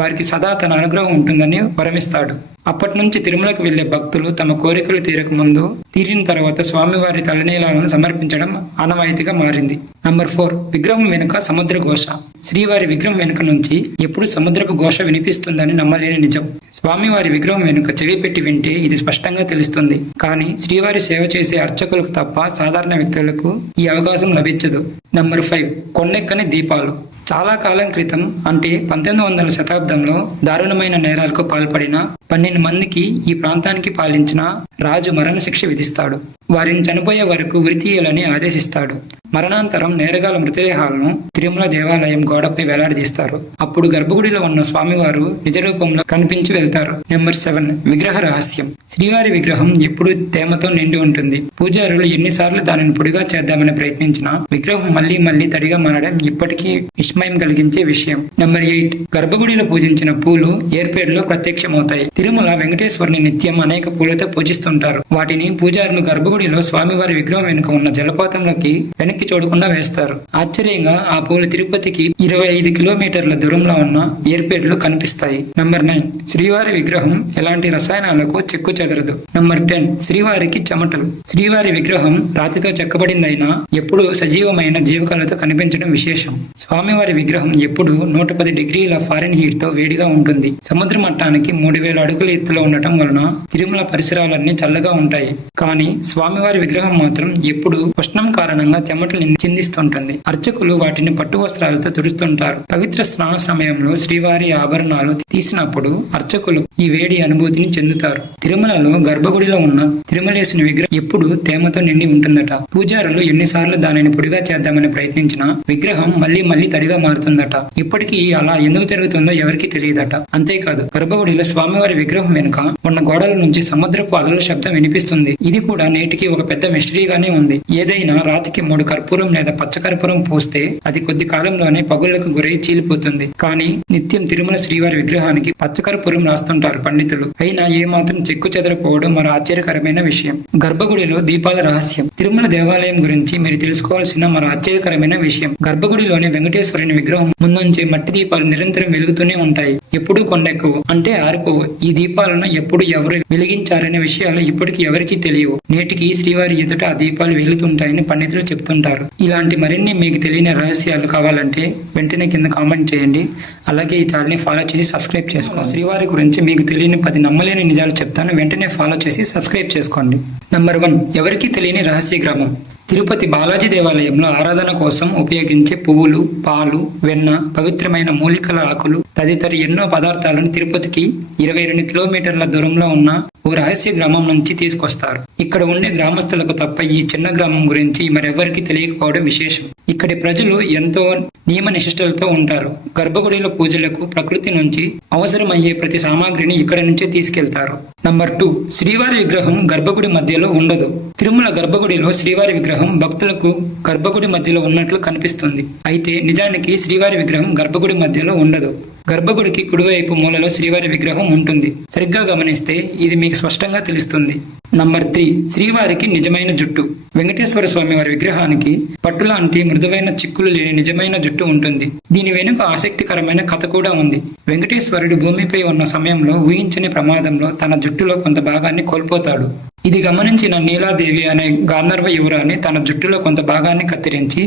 వారికి సదా తన అనుగ్రహం ఉంటుందని వరమిస్తాడు. అప్పటి నుంచి తిరుమలకు వెళ్లే భక్తులు తమ కోరికలు తీరక ముందు, తీరిన తర్వాత స్వామివారి తలనీలాలను సమర్పించడం ఆనవాయితీగా మారింది. నంబర్ 4, విగ్రహం వెనుక సముద్ర ఘోష. శ్రీవారి విగ్రహం వెనుక నుంచి ఎప్పుడు సముద్రపు ఘోష వినిపిస్తుందని నమ్మలేని నిజం. స్వామివారి విగ్రహం వెనుక చెవి పెట్టి వింటే ఇది స్పష్టంగా తెలుస్తుంది. కానీ శ్రీవారి సేవ చేసే అర్చకులకు తప్ప సాధారణ వ్యక్తులకు ఈ అవకాశం లభించదు. నంబర్ 5, కొండెక్కని దీపాలు. చాలా కాలం క్రితం అంటే 1900వ శతాబ్దంలో దారుణమైన నేరాలకు పాల్పడిన 12 మందికి ఈ ప్రాంతానికి పాలించిన రాజు మరణశిక్ష విధిస్తాడు. వారిని చనిపోయే వరకు ఉరితీయాలని ఆదేశిస్తాడు. మరణాంతరం నేరగాల మృతదేహాలను తిరుమల దేవాలయం గోడపై వేలాడదీస్తారు. అప్పుడు గర్భగుడిలో ఉన్న స్వామివారు నిజ రూపంలో కనిపించి వెళ్తారు. నెంబర్ 7, విగ్రహ రహస్యం. శ్రీవారి విగ్రహం ఎప్పుడు తేమతో నిండి ఉంటుంది. పూజారులు ఎన్నిసార్లు దానిని పొడిగా చేద్దామని ప్రయత్నించినా విగ్రహం మళ్లీ మళ్లీ తడిగా మారడం ఇప్పటికీ విస్మయం కలిగించే విషయం. నెంబర్ 8, గర్భగుడిలో పూజించిన పూలు ఏర్పేరులో ప్రత్యక్షమవుతాయి. తిరుమల వెంకటేశ్వరుని నిత్యం అనేక పూలతో పూజిస్తుంటారు. వాటిని పూజారులు గర్భగుడిలో స్వామివారి విగ్రహం వెనుక ఉన్న జలపాతంలోకి వెనక్కి చూడకుండా వేస్తారు. ఆశ్చర్యంగా ఆ పూలు తిరుపతికి 25 కిలోమీటర్ల దూరంలో ఉన్న ఏర్పేర్లు కనిపిస్తాయి. నంబర్ 9, శ్రీవారి విగ్రహం ఎలాంటి రసాయనాలకు చెక్కు చెదరదు. నంబర్ 10, శ్రీవారికి చెమటలు. శ్రీవారి విగ్రహం రాతితో చెక్కబడిందైనా ఎప్పుడు సజీవమైన జీవకళతో కనిపించడం విశేషం. స్వామివారి విగ్రహం ఎప్పుడు 110 డిగ్రీల ఫారెన్ హీట్ తో వేడిగా ఉంటుంది. సముద్ర మట్టానికి 3000 అడుగుల ఎత్తులో ఉండటం వలన తిరుమల పరిసరాలన్నీ చల్లగా ఉంటాయి. కానీ స్వామివారి విగ్రహం మాత్రం ఎప్పుడు ఉష్ణం కారణంగా చెమటలు చిందిస్తుంటుంది. అర్చకులు వాటిని పట్టు వస్త్రాలతో తుడుస్తుంటారు. పవిత్ర స్నాన సమయంలో శ్రీవారి ఆభరణాలు తీసినప్పుడు అర్చకులు ఈ వేడి అనుభూతిని చెందుతారు. తిరుమలలో గర్భగుడిలో ఉన్న తిరుమలేశుని విగ్రహం ఎప్పుడు తేమతో నిండి ఉంటుందట. పూజారులు ఎన్నిసార్లు దానిని పొడిగా చేద్దామని ప్రయత్నించినా విగ్రహం మళ్లీ మళ్లీ తడిగా మారుతుందట. ఇప్పటికీ అలా ఎందుకు జరుగుతుందో ఎవరికి తెలియదట. అంతేకాదు, గర్భగుడిలో స్వామివారి విగ్రహం వెనుక ఉన్న గోడల నుంచి సముద్రపు అలల శబ్దం వినిపిస్తుంది. ఇది కూడా నేటికి ఒక పెద్ద మిస్టరీగానే ఉంది. ఏదైనా రాతికి 3 కర్పూరం లేదా పచ్చకర్పూరం పోస్తే అది కొద్ది కాలంలోనే పగుళ్లకు గురై చీలిపోతుంది. కానీ నిత్యం తిరుమల శ్రీవారి విగ్రహానికి పచ్చకర్పూరం రాస్తుంటారు పండితులు. అయినా ఏమాత్రం చెక్కు చెదరపోవడం మరో ఆశ్చర్యకరమైన విషయం. గర్భగుడిలో దీపాల రహస్యం. తిరుమల దేవాలయం గురించి మీరు తెలుసుకోవాల్సిన మరో ఆశ్చర్యకరమైన విషయం. గర్భగుడిలోని వెంకటేశ్వరుని విగ్రహం ముందుంచే మట్టి దీపాలు నిరంతరం వెలుగుతూనే ఉంటాయి. ఎప్పుడూ కొండెక్కవు, అంటే ఆరిపోవు. ఈ దీపాలను ఎప్పుడు ఎవరు వెలిగించారనే విషయాలు ఇప్పటికీ ఎవరికీ తెలియవు. నేటికి శ్రీవారి ఎదుట ఆ దీపాలు వెలుగుతుంటాయని పండితులు చెప్తుంటారు. ఇలాంటి మరిన్ని మీకు తెలియని రహస్యాలు కావాలంటే వెంటనే కింద కామెంట్ చేయండి. అలాగే ఈ ఛానల్ని ఫాలో చేసి సబ్స్క్రైబ్ చేసుకోండి. శ్రీవారి గురించి మీకు తెలియని 10 నమ్మలేని నిజాలు చెప్తాను. వెంటనే ఫాలో చేసి సబ్స్క్రైబ్ చేసుకోండి. నంబర్ 1, ఎవరికీ తెలియని రహస్య గ్రామం. తిరుపతి బాలాజీ దేవాలయంలో ఆరాధన కోసం ఉపయోగించే పువ్వులు, పాలు, వెన్న, పవిత్రమైన మూలికల ఆకులు తదితర ఎన్నో పదార్థాలను తిరుపతికి 22 కిలోమీటర్ల దూరంలో ఉన్న ఓ రహస్య గ్రామం నుంచి తీసుకొస్తారు. ఇక్కడ ఉండే గ్రామస్తులకు తప్ప ఈ చిన్న గ్రామం గురించి మరెవరికి తెలియకపోవడం విశేషం. ఇక్కడి ప్రజలు ఎంతో నియమ నిష్ఠలతో ఉంటారు. గర్భగుడిలో పూజలకు ప్రకృతి నుంచి అవసరమయ్యే ప్రతి సామాగ్రిని ఇక్కడి నుంచే తీసుకెళ్తారు. నంబర్ 2, శ్రీవారి విగ్రహం గర్భగుడి మధ్యలో ఉండదు. తిరుమల గర్భగుడిలో శ్రీవారి విగ్రహం భక్తులకు గర్భగుడి మధ్యలో ఉన్నట్లు కనిపిస్తుంది. అయితే నిజానికి శ్రీవారి విగ్రహం గర్భగుడి మధ్యలో ఉండదు. గర్భగుడికి కుడివైపు మూలలో శ్రీవారి విగ్రహం ఉంటుంది. సరిగ్గా గమనిస్తే ఇది మీకు స్పష్టంగా తెలుస్తుంది. నంబర్ 3, శ్రీవారికి నిజమైన జుట్టు. వెంకటేశ్వర స్వామి వారి విగ్రహానికి పట్టులాంటి మృదువైన చిక్కులు లేని నిజమైన జుట్టు ఉంటుంది. దీని వెనుక ఆసక్తికరమైన కథ కూడా ఉంది. వెంకటేశ్వరుడు భూమిపై ఉన్న సమయంలో ఊహించని ప్రమాదంలో తన జుట్టులో కొంత భాగాన్ని కోల్పోతాడు. ఇది గమనించిన నీలాదేవి అనే గాంధర్వ యువరాణి తన జుట్టులో కొంత భాగాన్ని కత్తిరించి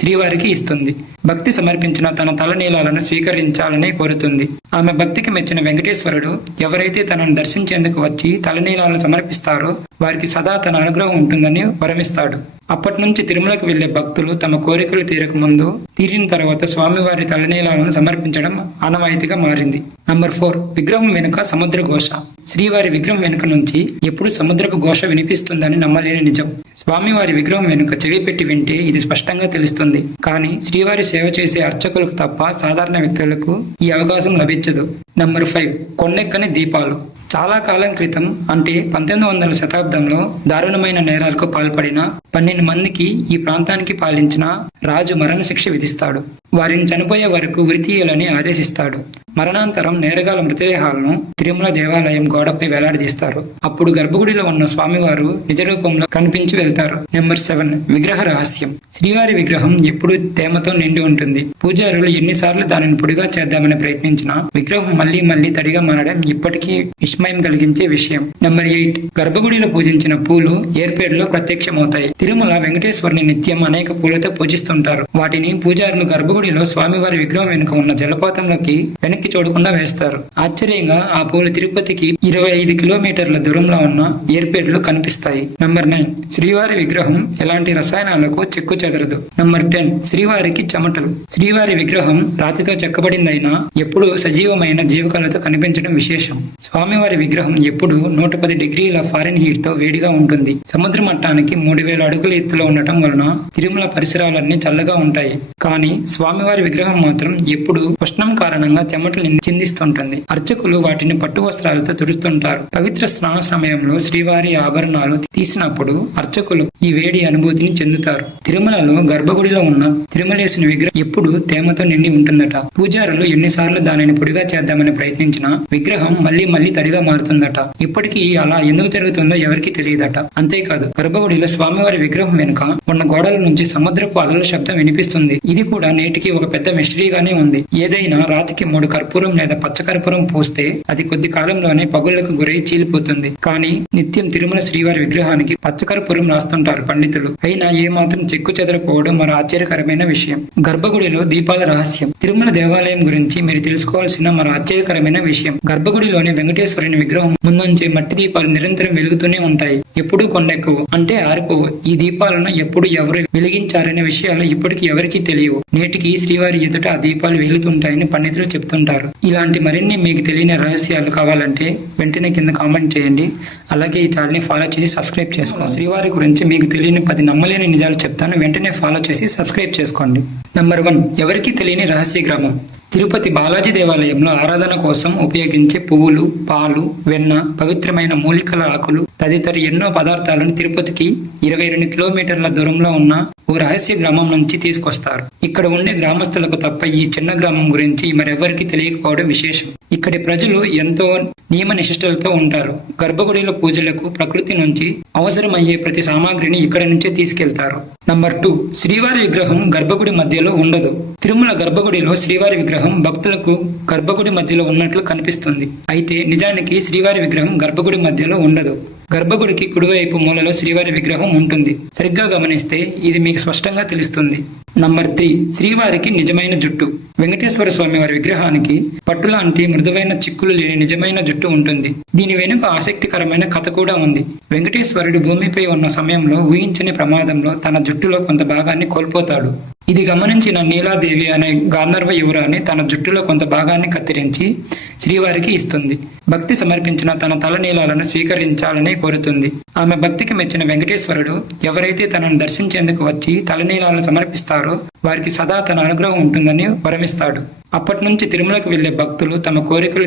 శ్రీవారికి ఇస్తుంది. భక్తి సమర్పించిన తన తలనీలాలను స్వీకరించాలని కోరుతుంది. ఆమె భక్తికి మెచ్చిన వెంకటేశ్వరుడు ఎవరైతే తనను దర్శించేందుకు వచ్చి తలనీలాలను సమర్పిస్తారో వారికి సదా తన అనుగ్రహం ఉంటుందని వరమిస్తాడు. అప్పటి నుంచి తిరుమలకు వెళ్లే భక్తులు తమ కోరికలు తీరక ముందు, తీరిన తర్వాత స్వామివారి తలనీలాలను సమర్పించడం ఆనవాయితీగా మారింది. నంబర్ 4, విగ్రహం వెనుక సముద్ర ఘోష. శ్రీవారి విగ్రహం వెనుక నుంచి ఎప్పుడు సముద్రపు ఘోష వినిపిస్తుందని నమ్మలేని నిజం. స్వామివారి విగ్రహం వెనుక చెవి పెట్టి వింటే ఇది స్పష్టంగా తెలుస్తుంది. కానీ శ్రీవారి సేవ చేసే అర్చకులకు తప్ప సాధారణ వ్యక్తులకు ఈ అవకాశం లభించదు. నంబర్ 5, కొండెక్కని దీపాలు. చాలా కాలం క్రితం అంటే 1900 శతాబ్దంలో దారుణమైన నేరాలకు పాల్పడిన 12 మందికి ఈ ప్రాంతానికి పాలించిన రాజు మరణశిక్ష విధిస్తాడు. వారిని చనిపోయే వరకు ఉరితీయాలని ఆదేశిస్తాడు. మరణాంతరం నేరగాల మృతదేహాలను తిరుమల దేవాలయం గోడపై వేలాడదీస్తారు. అప్పుడు గర్భగుడిలో ఉన్న స్వామివారు నిజ రూపంలో కనిపించి వెళ్తారు. నెంబర్ 7 విగ్రహ రహస్యం. శ్రీవారి విగ్రహం ఎప్పుడు తేమతో నిండి ఉంటుంది. పూజారులు ఎన్నిసార్లు దానిని పొడిగా చేద్దామని ప్రయత్నించినా విగ్రహం మళ్లీ మళ్లీ తడిగా మారడం ఇప్పటికీ విస్మయం కలిగించే విషయం. నెంబర్ 8 గర్భగుడిలో పూజించిన పూలు ఏర్పేడులో ప్రత్యక్షమవుతాయి. తిరుమల వెంకటేశ్వరుని నిత్యం అనేక పూలతో పూజిస్తుంటారు. వాటిని పూజారులు గర్భగుడిలో స్వామివారి విగ్రహం వెనుక ఉన్న జలపాతంలోకి వెనక్కి చూడకుండా వేస్తారు. ఆశ్చర్యంగా ఆ పూలు తిరుపతికి 25 కిలోమీటర్ల దూరంలో ఉన్న ఏర్పేడులో కనిపిస్తాయి. నంబర్ 9 శ్రీవారి విగ్రహం ఎలాంటి రసాయనాలకు చెక్కు చెదరదు. నంబర్ 10 శ్రీవారికి చెమటలు. శ్రీవారి విగ్రహం రాతితో చెక్కబడిందైనా ఎప్పుడు సజీవమైన జీవకళతో కనిపించడం విశేషం. స్వామివారి విగ్రహం ఎప్పుడు 110 డిగ్రీల ఫారెన్ హీట్ తో వేడిగా ఉంటుంది. సముద్ర మట్టానికి 3000 అడుగుల ఎత్తులో ఉండటం వలన తిరుమల పరిసరాలన్నీ చల్లగా ఉంటాయి. కానీ స్వామివారి విగ్రహం మాత్రం ఎప్పుడు ఉష్ణం కారణంగా చెమటలు చిందిస్తుంటుంది. అర్చకులు వాటిని పట్టు వస్త్రాలతో తుడుస్తుంటారు. పవిత్ర స్నాన సమయంలో శ్రీవారి ఆభరణాలు తీసినప్పుడు అర్చకులు ఈ వేడి అనుభూతిని చెందుతారు. తిరుమలలో గర్భగుడిలో ఉన్న తిరుమలేశుని విగ్రహం ఎప్పుడు తేమతో నిండి ఉంటుందట. పూజారులు ఎన్నిసార్లు దానిని పొడిగా చేద్దామని ప్రయత్నించినా విగ్రహం మళ్లీ మళ్లీ తడిగా మారుతుందట. ఇప్పటికీ అలా ఎందుకు జరుగుతుందో ఎవరికి తెలియదట. అంతేకాదు గర్భగుడిలో స్వామివారి విగ్రహం వెనుక ఉన్న గోడల నుంచి సముద్రపు అలల శబ్దం వినిపిస్తుంది. ఇది కూడా నేటికి ఒక పెద్ద మిస్టరీగానే ఉంది. ఏదైనా రాతికి 3 కర్పూరం లేదా పచ్చకర్పూరం పూస్తే అది కొద్ది కాలంలోనే పగుళ్లకు గురై చీలిపోతుంది. కానీ నిత్యం తిరుమల శ్రీవారి విగ్రహానికి పచ్చకర్పూరం రాస్తుంటారు పండితులు. అయినా ఏమాత్రం చెక్కు చెదరపోవడం మరో ఆశ్చర్యకరమైన విషయం. గర్భగుడిలో దీపాల రహస్యం. తిరుమల దేవాలయం గురించి మీరు తెలుసుకోవాల్సిన మరో ఆశ్చర్యకరమైన విషయం. గర్భగుడిలోని వెంకటేశ్వరుని విగ్రహం ముందుంచే మట్టి దీపాలు నిరంతరం వెలుగుతూనే ఉంటాయి. ఎప్పుడూ కొండెక్కవు, అంటే ఆరిపోవు. ఈ దీపాలను ఎప్పుడు ఎవరు వెలిగించారనే విషయాలు ఇప్పటికీ ఎవరికీ తెలియవు. నేటికి శ్రీవారి ఎదుట ఆ దీపాలు వెలుగుతుంటాయని పండితులు చెప్తుంటారు. ఇలాంటి మరిన్ని మీకు తెలియని రహస్యాలు కావాలంటే వెంటనే కింద కామెంట్ చేయండి. అలాగే ఈ ఛానల్ ని ఫాలో చేసి సబ్స్క్రైబ్ చేసుకోండి. శ్రీవారి గురించి మీకు తెలియని 10 నమ్మలేని నిజాలు చెప్తాను. వెంటనే ఫాలో చేసి సబ్స్క్రైబ్ చేసుకోండి. నంబర్ 1 ఎవరికీ తెలియని రహస్య గ్రామం. తిరుపతి బాలాజీ దేవాలయంలో ఆరాధన కోసం ఉపయోగించే పువ్వులు, పాలు, వెన్న, పవిత్రమైన మూలికల ఆకులు తదితర ఎన్నో పదార్థాలను తిరుపతికి 22 కిలోమీటర్ల దూరంలో ఉన్న ఓ రహస్య గ్రామం నుంచి తీసుకొస్తారు. ఇక్కడ ఉండే గ్రామస్తులకు తప్ప ఈ చిన్న గ్రామం గురించి మరెవరికి తెలియకపోవడం విశేషం. ఇక్కడి ప్రజలు ఎంతో నియమ నిష్ఠలతో ఉంటారు. గర్భగుడిలో పూజలకు ప్రకృతి నుంచి అవసరమయ్యే ప్రతి సామాగ్రిని ఇక్కడి నుంచే తీసుకెళ్తారు. నంబర్ 2 శ్రీవారి విగ్రహం గర్భగుడి మధ్యలో ఉండదు. తిరుమల గర్భగుడిలో శ్రీవారి విగ్రహం భక్తులకు గర్భగుడి మధ్యలో ఉన్నట్లు కనిపిస్తుంది. అయితే నిజానికి శ్రీవారి విగ్రహం గర్భగుడి మధ్యలో ఉండదు. గర్భగుడికి కుడివైపు మూలలో శ్రీవారి విగ్రహం ఉంటుంది. సరిగ్గా గమనిస్తే ఇది మీకు స్పష్టంగా తెలుస్తుంది. నంబర్ 3 శ్రీవారికి నిజమైన జుట్టు. వెంకటేశ్వర స్వామి వారి విగ్రహానికి పట్టులాంటి మృదువైన చిక్కులు లేని నిజమైన జుట్టు ఉంటుంది. దీని వెనుక ఆసక్తికరమైన కథ కూడా ఉంది. వెంకటేశ్వరుడు భూమిపై ఉన్న సమయంలో ఊహించని ప్రమాదంలో తన జుట్టులో కొంత భాగాన్ని కోల్పోతాడు. ఇది గమనించిన నీలాదేవి అనే గాంధర్వ యువరాణి తన జుట్టులో కొంత భాగాన్ని కత్తిరించి శ్రీవారికి ఇస్తుంది. భక్తి సమర్పించిన తన తలనీలాలను స్వీకరించాలని కోరుతుంది. ఆమె భక్తికి మెచ్చిన వెంకటేశ్వరుడు ఎవరైతే తనను దర్శించేందుకు వచ్చి తలనీలాలను సమర్పిస్తారో వారికి సదా తన అనుగ్రహం ఉంటుందని వరమిస్తాడు. అప్పటి నుంచి తిరుమలకు వెళ్లే భక్తులు తమ కోరికలు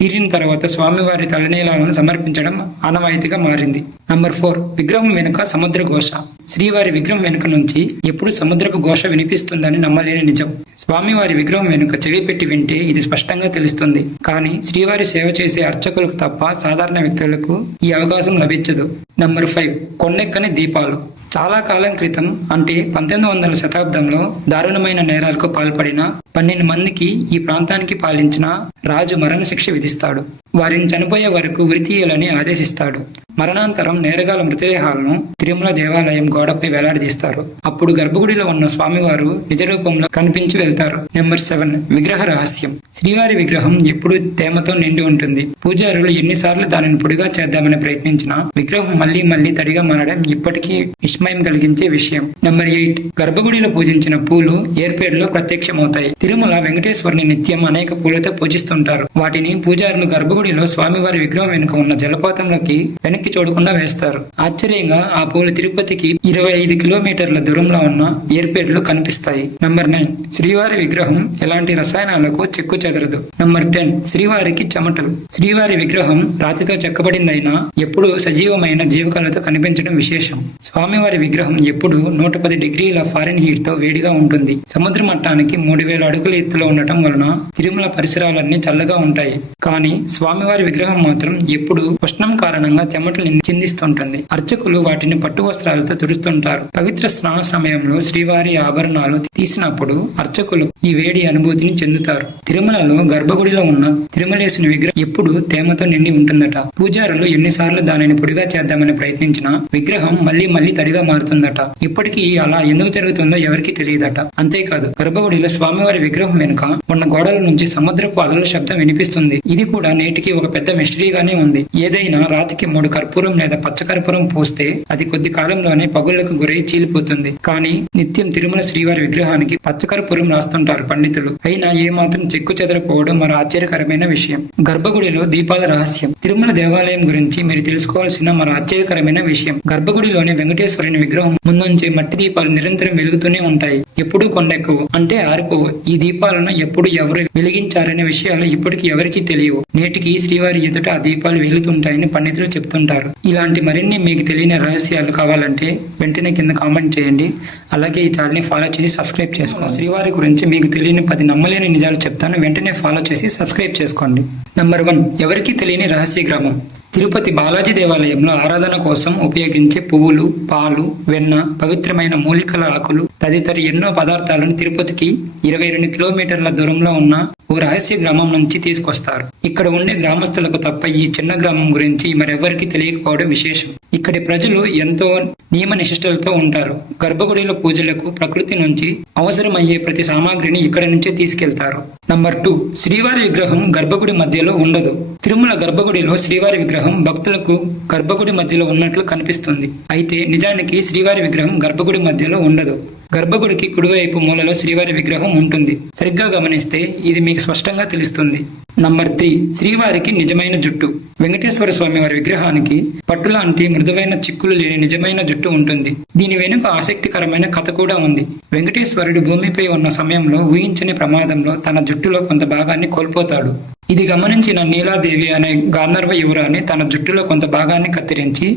తీరిన తర్వాత స్వామివారి తలనీలాలను సమర్పించడం ఆనవాయితీగా మారింది. నంబర్ 4 విగ్రహం వెనుక సముద్ర ఘోష. శ్రీవారి విగ్రహం వెనుక నుంచి ఎప్పుడు సముద్రపు ఘోష వినిపిస్తుందని నమ్మలేని నిజం. స్వామివారి విగ్రహం వెనుక చెవి పెట్టి వింటే ఇది స్పష్టంగా తెలుస్తుంది. కానీ శ్రీవారి సేవ చేసే అర్చకులకు తప్ప సాధారణ వ్యక్తులకు ఈ అవకాశం లభించదు. నంబర్ 5 కొండెక్కని దీపాలు. చాలా కాలం క్రితం అంటే 1900 శతాబ్దంలో దారుణమైన నేరాలకు పాల్పడిన 12 మందికి ఈ ప్రాంతానికి పాలించిన రాజు మరణశిక్ష విధిస్తాడు. వారిని చనిపోయే వరకు ఉరితీయాలని ఆదేశిస్తాడు. మరణాంతరం నేరగాల మృతదేహాలను తిరుమల దేవాలయం గోడపై వేలాడదీస్తారు. అప్పుడు గర్భగుడిలో ఉన్న స్వామివారు నిజ రూపంలో కనిపించి వెళ్తారు. నెంబర్ 7 విగ్రహ రహస్యం. శ్రీవారి విగ్రహం ఎప్పుడు తేమతో నిండి ఉంటుంది. పూజారులు ఎన్నిసార్లు దానిని పొడిగా చేద్దామని ప్రయత్నించినా విగ్రహం మళ్లీ మళ్లీ తడిగా మారడం ఇప్పటికీ విస్మయం కలిగించే విషయం. నెంబర్ 8, గర్భగుడిలో పూజించిన పూలు ఏర్పేరులో ప్రత్యక్షమవుతాయి. తిరుమల వెంకటేశ్వరుని నిత్యం అనేక పూలతో పూజిస్తుంటారు. వాటిని పూజారులు గర్భగుడిలో స్వామివారి విగ్రహం వెనుక ఉన్న జలపాతంలోకి వెనక్కి చూడకుండా వేస్తారు. ఆశ్చర్యంగా ఆ పూలు తిరుపతికి 25 కిలోమీటర్ల దూరంలో ఉన్న ఏర్పేరులో కనిపిస్తాయి. నెంబర్ 9, శ్రీవారి విగ్రహం ఎలాంటి రసాయనాలకు చెక్కు చెదరదు. నెంబర్ 10, శ్రీవారికి చెమటలు. శ్రీవారి విగ్రహం రాతితో చెక్కబడిందైనా ఎప్పుడు సజీవమైన జీవకళతో కనిపించడం విశేషం. స్వామివారి విగ్రహం ఎప్పుడు 110 డిగ్రీల ఫారెన్ హీట్ తో వేడిగా ఉంటుంది. సముద్ర మట్టానికి 3000 అడుగుల ఎత్తులో ఉండటం వలన తిరుమల పరిసరాలన్నీ చల్లగా ఉంటాయి. కానీ స్వామివారి విగ్రహం మాత్రం ఎప్పుడు ఉష్ణం కారణంగా చెమటలు చిందిస్తుంటుంది. అర్చకులు వాటిని పట్టు వస్త్రాలతో తుడుస్తుంటారు. పవిత్ర స్నాన సమయంలో శ్రీవారి ఆభరణాలు తీసినప్పుడు అర్చకులు ఈ వేడి అనుభూతిని చెందుతారు. తిరుమలలో గర్భగుడిలో ఉన్న తిరుమలేశుని విగ్రహం ఎప్పుడు తేమతో నిండి ఉంటుందట. పూజారులు ఎన్నిసార్లు దానిని పొడిగా చేద్దామని ప్రయత్నించినా విగ్రహం మళ్లీ మళ్లీ తడిగా మారుతుందట. ఇప్పటికీ అలా ఎందుకు జరుగుతుందో ఎవరికి తెలియదట. అంతేకాదు, గర్భగుడిలో స్వామివారి విగ్రహం వెనుక ఉన్న గోడల నుంచి సముద్రపు అలల శబ్దం వినిపిస్తుంది. ఇది కూడా నేటికి ఒక పెద్ద మిస్టరీగానే ఉంది. ఏదైనా రాతికి 3 కర్పూరం లేదా పచ్చ కర్పూరం పోస్తే అది కొద్ది కాలంలోనే పగుళ్లకు గురై చీలిపోతుంది. కానీ నిత్యం తిరుమల శ్రీవారి విగ్రహానికి పచ్చ కర్పూరం రాస్తుంటారు పండితులు. అయినా ఏమాత్రం చెక్కు చెదరపోవడం మరో ఆశ్చర్యకరమైన విషయం. గర్భగుడిలో దీపాల రహస్యం. తిరుమల దేవాలయం గురించి మీరు తెలుసుకోవాల్సిన మరో ఆశ్చర్యకరమైన విషయం. గర్భగుడిలోని వెంకటేశ్వరుని విగ్రహం ముందుంచే మట్టి దీపాలు నిరంతరం వెలుగుతూనే ఉంటాయి. ఎప్పుడూ కొండెక్కవు, అంటే ఆరిపోవు. ఈ దీపాలను ఎప్పుడు ఎవరు వెలిగించారనే విషయాలు ఇప్పటికీ ఎవరికీ తెలియవు. నేటికి శ్రీవారి ఎదుట ఆ దీపాలు వెలుగుతుంటాయని పండితులు చెప్తుంటారు. ఇలాంటి మరిన్ని మీకు తెలియని రహస్యాలు కావాలంటే వెంటనే కింద కామెంట్ చేయండి. అలాగే ఈ ఛానల్ ని ఫాలో చేసి సబ్స్క్రైబ్ చేసుకోండి. శ్రీవారి గురించి మీకు తెలియని 10 నమ్మలేని నిజాలు చెప్తాను. వెంటనే ఫాలో చేసి సబ్స్క్రైబ్ చేసుకోండి. నంబర్ 1, ఎవరికీ తెలియని రహస్య గ్రామం. తిరుపతి బాలాజీ దేవాలయంలో ఆరాధన కోసం ఉపయోగించే పువ్వులు, పాలు, వెన్న, పవిత్రమైన మూలికల ఆకులు తదితర ఎన్నో పదార్థాలను తిరుపతికి 22 కిలోమీటర్ల దూరంలో ఉన్న ఓ రహస్య గ్రామం నుంచి తీసుకొస్తారు. ఇక్కడ ఉండే గ్రామస్తులకు తప్ప ఈ చిన్న గ్రామం గురించి మరెవ్వరికీ తెలియకపోవడం విశేషం. ఇక్కడి ప్రజలు ఎంతో నియమ నిష్ఠలతో ఉంటారు. గర్భగుడిలో పూజలకు ప్రకృతి నుంచి అవసరమయ్యే ప్రతి సామాగ్రిని ఇక్కడి నుంచే తీసుకెళ్తారు. నంబర్ 2, శ్రీవారి విగ్రహం గర్భగుడి మధ్యలో ఉండదు. తిరుమల గర్భగుడిలో శ్రీవారి విగ్రహం భక్తులకు గర్భగుడి మధ్యలో ఉన్నట్లు కనిపిస్తుంది. అయితే నిజానికి శ్రీవారి విగ్రహం గర్భగుడి మధ్యలో ఉండదు. గర్భగుడికి కుడివైపు మూలలో శ్రీవారి విగ్రహం ఉంటుంది. సరిగ్గా గమనిస్తే ఇది మీకు స్పష్టంగా తెలుస్తుంది. నంబర్ 3, శ్రీవారికి నిజమైన జుట్టు. వెంకటేశ్వర స్వామి వారి విగ్రహానికి పట్టులాంటి మృదువైన చిక్కులు లేని నిజమైన జుట్టు ఉంటుంది. దీని వెనుక ఆసక్తికరమైన కథ కూడా ఉంది. వెంకటేశ్వరుడు భూమిపై ఉన్న సమయంలో ఊహించని ప్రమాదంలో తన జుట్టులో కొంత భాగాన్ని కోల్పోతాడు. ఇది గమనించిన నీలాదేవి అనే గాంధర్వ యువరాణి తన జుట్టులో కొంత భాగాన్ని కత్తిరించి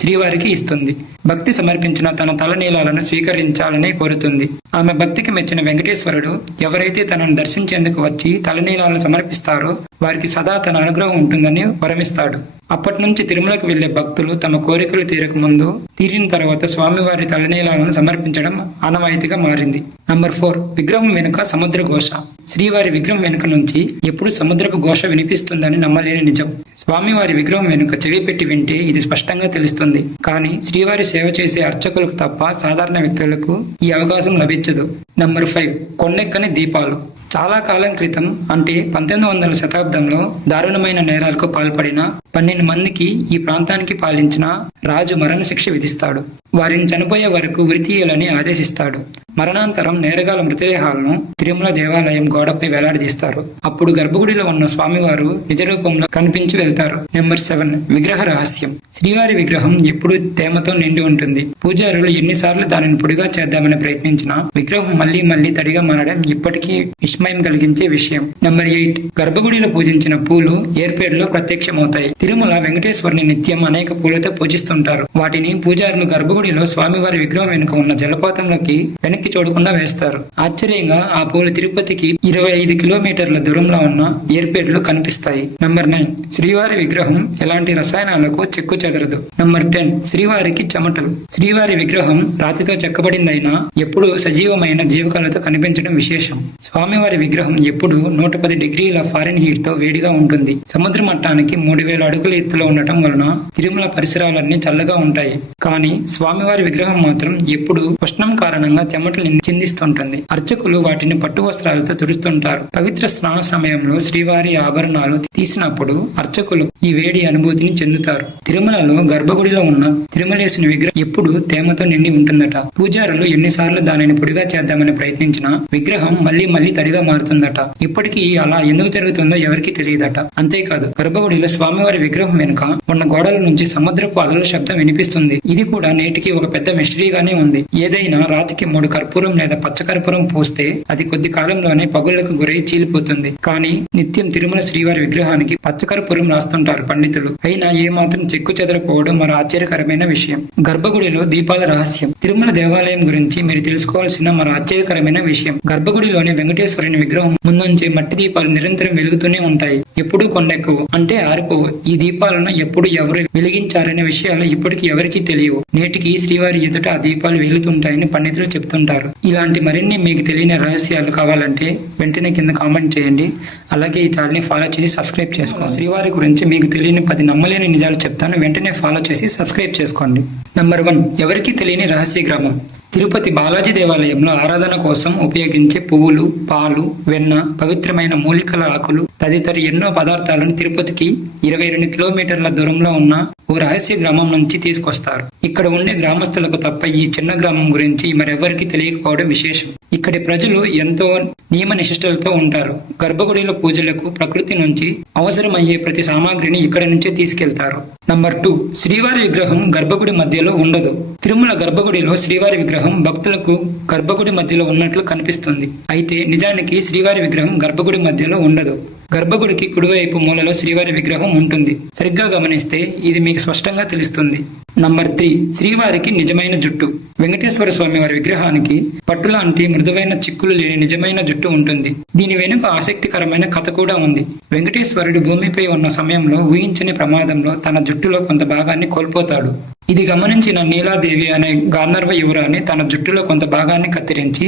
శ్రీవారికి ఇస్తుంది. భక్తి సమర్పించిన తన తలనీలాలను స్వీకరించాలని కోరుతుంది. ఆమె భక్తికి మెచ్చిన వెంకటేశ్వరుడు ఎవరైతే తనను దర్శించేందుకు వచ్చి తలనీలాలను సమర్పిస్తారో వారికి సదా తన అనుగ్రహం ఉంటుందని వరమిస్తాడు. అప్పటి నుంచి తిరుమలకు వెళ్లే భక్తులు తమ కోరికలు తీరక ముందు తీరిన తర్వాత స్వామివారి తలనీలాలను సమర్పించడం ఆనవాయితీగా మారింది. నంబర్ 4, విగ్రహం వెనుక సముద్ర ఘోష. శ్రీవారి విగ్రహం వెనుక నుంచి ఎప్పుడు సముద్రపు ఘోష వినిపిస్తుందని నమ్మలేని నిజం. స్వామివారి విగ్రహం వెనుక చెవి పెట్టి వింటే ఇది స్పష్టంగా తెలుస్తుంది. కానీ శ్రీవారి సేవ చేసే అర్చకులకు తప్ప సాధారణ వ్యక్తులకు ఈ అవకాశం లభించదు. నంబర్ 5, కొండెక్కని దీపాలు. చాలా కాలం క్రితం, అంటే 1900వ శతాబ్దంలో దారుణమైన నేరాలకు పాల్పడిన 12 మందికి ఈ ప్రాంతానికి పాలించిన రాజు మరణశిక్ష విధిస్తాడు. వారిని చనిపోయే వరకు ఉరితీయాలని ఆదేశిస్తాడు. మరణాంతరం నేరగాల మృతదేహాలను తిరుమల దేవాలయం గోడపై వేలాడదీస్తారు. అప్పుడు గర్భగుడిలో ఉన్న స్వామివారు నిజ రూపంలో కనిపించి వెళ్తారు. నెంబర్ 7, విగ్రహ రహస్యం. శ్రీవారి విగ్రహం ఎప్పుడు తేమతో నిండి ఉంటుంది. పూజారులు ఎన్నిసార్లు దానిని పొడిగా చేద్దామని ప్రయత్నించినా విగ్రహం మళ్లీ మళ్లీ తడిగా మారడం ఇప్పటికీ విస్మయం కలిగించే విషయం. నెంబర్ 8, గర్భగుడిలో పూజించిన పూలు ఏర్పేరులో ప్రత్యక్షమవుతాయి. తిరుమల వెంకటేశ్వరుని నిత్యం అనేక పూలతో పూజిస్తుంటారు. వాటిని పూజారులు గర్భగుడిలో స్వామివారి విగ్రహం వెనుక ఉన్న జలపాతంలోకి వెనక్కి చూడకుండా వేస్తారు. ఆశ్చర్యంగా ఆ పూలు తిరుపతికి 25 కిలోమీటర్ల దూరంలో ఉన్న ఏర్పేరులో కనిపిస్తాయి. నంబర్ 9, శ్రీవారి విగ్రహం ఎలాంటి రసాయనాలకు చెక్కు చెదరదు. నంబర్ 10, శ్రీవారికి చెమటలు. శ్రీవారి విగ్రహం రాతితో చెక్కబడిందైనా ఎప్పుడు సజీవమైన జీవకళతో కనిపించడం విశేషం. స్వామివారి స్వామివారి విగ్రహం ఎప్పుడు 110 డిగ్రీల ఫారెన్హీట్ తో వేడిగా ఉంటుంది. సముద్ర మట్టానికి 3000 అడుగుల ఎత్తులో ఉండటం వలన తిరుమల పరిసరాలన్నీ చల్లగా ఉంటాయి. కానీ స్వామివారి విగ్రహం మాత్రం ఎప్పుడు ఉష్ణం కారణంగా చెమటలు చిందిస్తుంటుంది. అర్చకులు వాటిని పట్టు వస్త్రాలతో తుడుస్తుంటారు. పవిత్ర స్నాన సమయంలో శ్రీవారి ఆభరణాలు తీసినప్పుడు అర్చకులు ఈ వేడి అనుభూతిని చెందుతారు. తిరుమలలో గర్భగుడిలో ఉన్న తిరుమలేశుని విగ్రహం ఎప్పుడు తేమతో నిండి ఉంటుందట. పూజారులు ఎన్నిసార్లు దానిని పొడిగా చేద్దామని ప్రయత్నించినా విగ్రహం మళ్లీ తడిగా మారుతుందట. ఇప్పటికీ అలా ఎందుకు జరుగుతుందో ఎవరికీ తెలియదట. అంతేకాదు, గర్భగుడిలో స్వామివారి విగ్రహం వెనుక ఉన్న గోడల నుంచి సముద్రపు అలల శబ్దం వినిపిస్తుంది. ఇది కూడా నేటికి ఒక పెద్ద మిస్టరీగానే ఉంది. ఏదైనా రాతికి 3 కర్పూరం లేదా పచ్చ కర్పూరం పోస్తే అది కొద్ది కాలంలోనే పగుళ్లకు గురై చీలిపోతుంది. కానీ నిత్యం తిరుమల శ్రీవారి విగ్రహానికి పచ్చ కర్పూరం రాస్తుంటారు పండితులు. అయినా ఏమాత్రం చెక్కు చెదరపోవడం మరో ఆశ్చర్యకరమైన విషయం. గర్భగుడిలో దీపాల రహస్యం. తిరుమల దేవాలయం గురించి మీరు తెలుసుకోవాల్సిన మరో ఆశ్చర్యకరమైన విషయం. గర్భగుడిలోని వెంకటేశ్వరుని విగ్రహం ముందుంచే మట్టి దీపాలు నిరంతరం వెలుగుతూనే ఉంటాయి. ఎప్పుడూ కొండెక్కవు, అంటే ఆరిపోవు. ఈ దీపాలను ఎప్పుడు ఎవరు వెలిగించారనే విషయాలు ఇప్పటికీ ఎవరికీ తెలియవు. నేటికి శ్రీవారి ఎదుట ఆ దీపాలు వెలుగుతుంటాయని పండితులు చెప్తుంటారు. ఇలాంటి మరిన్ని మీకు తెలియని రహస్యాలు కావాలంటే వెంటనే కింద కామెంట్ చేయండి. అలాగే ఈ ఛానల్ ని ఫాలో చేసి సబ్స్క్రైబ్ చేసుకోండి. శ్రీవారి గురించి మీకు తెలియని 10 నమ్మలేని నిజాలు చెప్తాను. వెంటనే ఫాలో చేసి సబ్స్క్రైబ్ చేసుకోండి. నంబర్ 1, ఎవరికీ తెలియని రహస్య గ్రామం. తిరుపతి బాలాజీ దేవాలయంలో ఆరాధన కోసం ఉపయోగించే పువ్వులు, పాలు, వెన్న, పవిత్రమైన మూలికల ఆకులు తదితర ఎన్నో పదార్థాలను తిరుపతికి 22 కిలోమీటర్ల దూరంలో ఉన్న ఓ రహస్య గ్రామం నుంచి తీసుకొస్తారు. ఇక్కడ ఉండే గ్రామస్తులకు తప్ప ఈ చిన్న గ్రామం గురించి మరెవరికి తెలియకపోవడం విశేషం. ఇక్కడి ప్రజలు ఎంతో నియమ నిష్ఠలతో ఉంటారు. గర్భగుడిలో పూజలకు ప్రకృతి నుంచి అవసరమయ్యే ప్రతి సామాగ్రిని ఇక్కడి నుంచే తీసుకెళ్తారు. నంబర్ 2, శ్రీవారి విగ్రహం గర్భగుడి మధ్యలో ఉండదు. తిరుమల గర్భగుడిలో శ్రీవారి విగ్రహం భక్తులకు గర్భగుడి మధ్యలో ఉన్నట్లు కనిపిస్తుంది. అయితే నిజానికి శ్రీవారి విగ్రహం గర్భగుడి మధ్యలో ఉండదు. గర్భగుడికి కుడివైపు మూలలో శ్రీవారి విగ్రహం ఉంటుంది. సరిగ్గా గమనిస్తే ఇది మీకు స్పష్టంగా తెలుస్తుంది. నంబర్ 3, శ్రీవారికి నిజమైన జుట్టు. వెంకటేశ్వర స్వామి వారి విగ్రహానికి పట్టులాంటి మృదువైన చిక్కులు లేని నిజమైన జుట్టు ఉంటుంది. దీని వెనుక ఆసక్తికరమైన కథ కూడా ఉంది. వెంకటేశ్వరుడు భూమిపై ఉన్న సమయంలో ఊహించని ప్రమాదంలో తన జుట్టులో కొంత భాగాన్ని కోల్పోతాడు. ఇది గమనించిన నీలాదేవి అనే గాంధర్వ యువరాణి తన జుట్టులో కొంత భాగాన్ని కత్తిరించి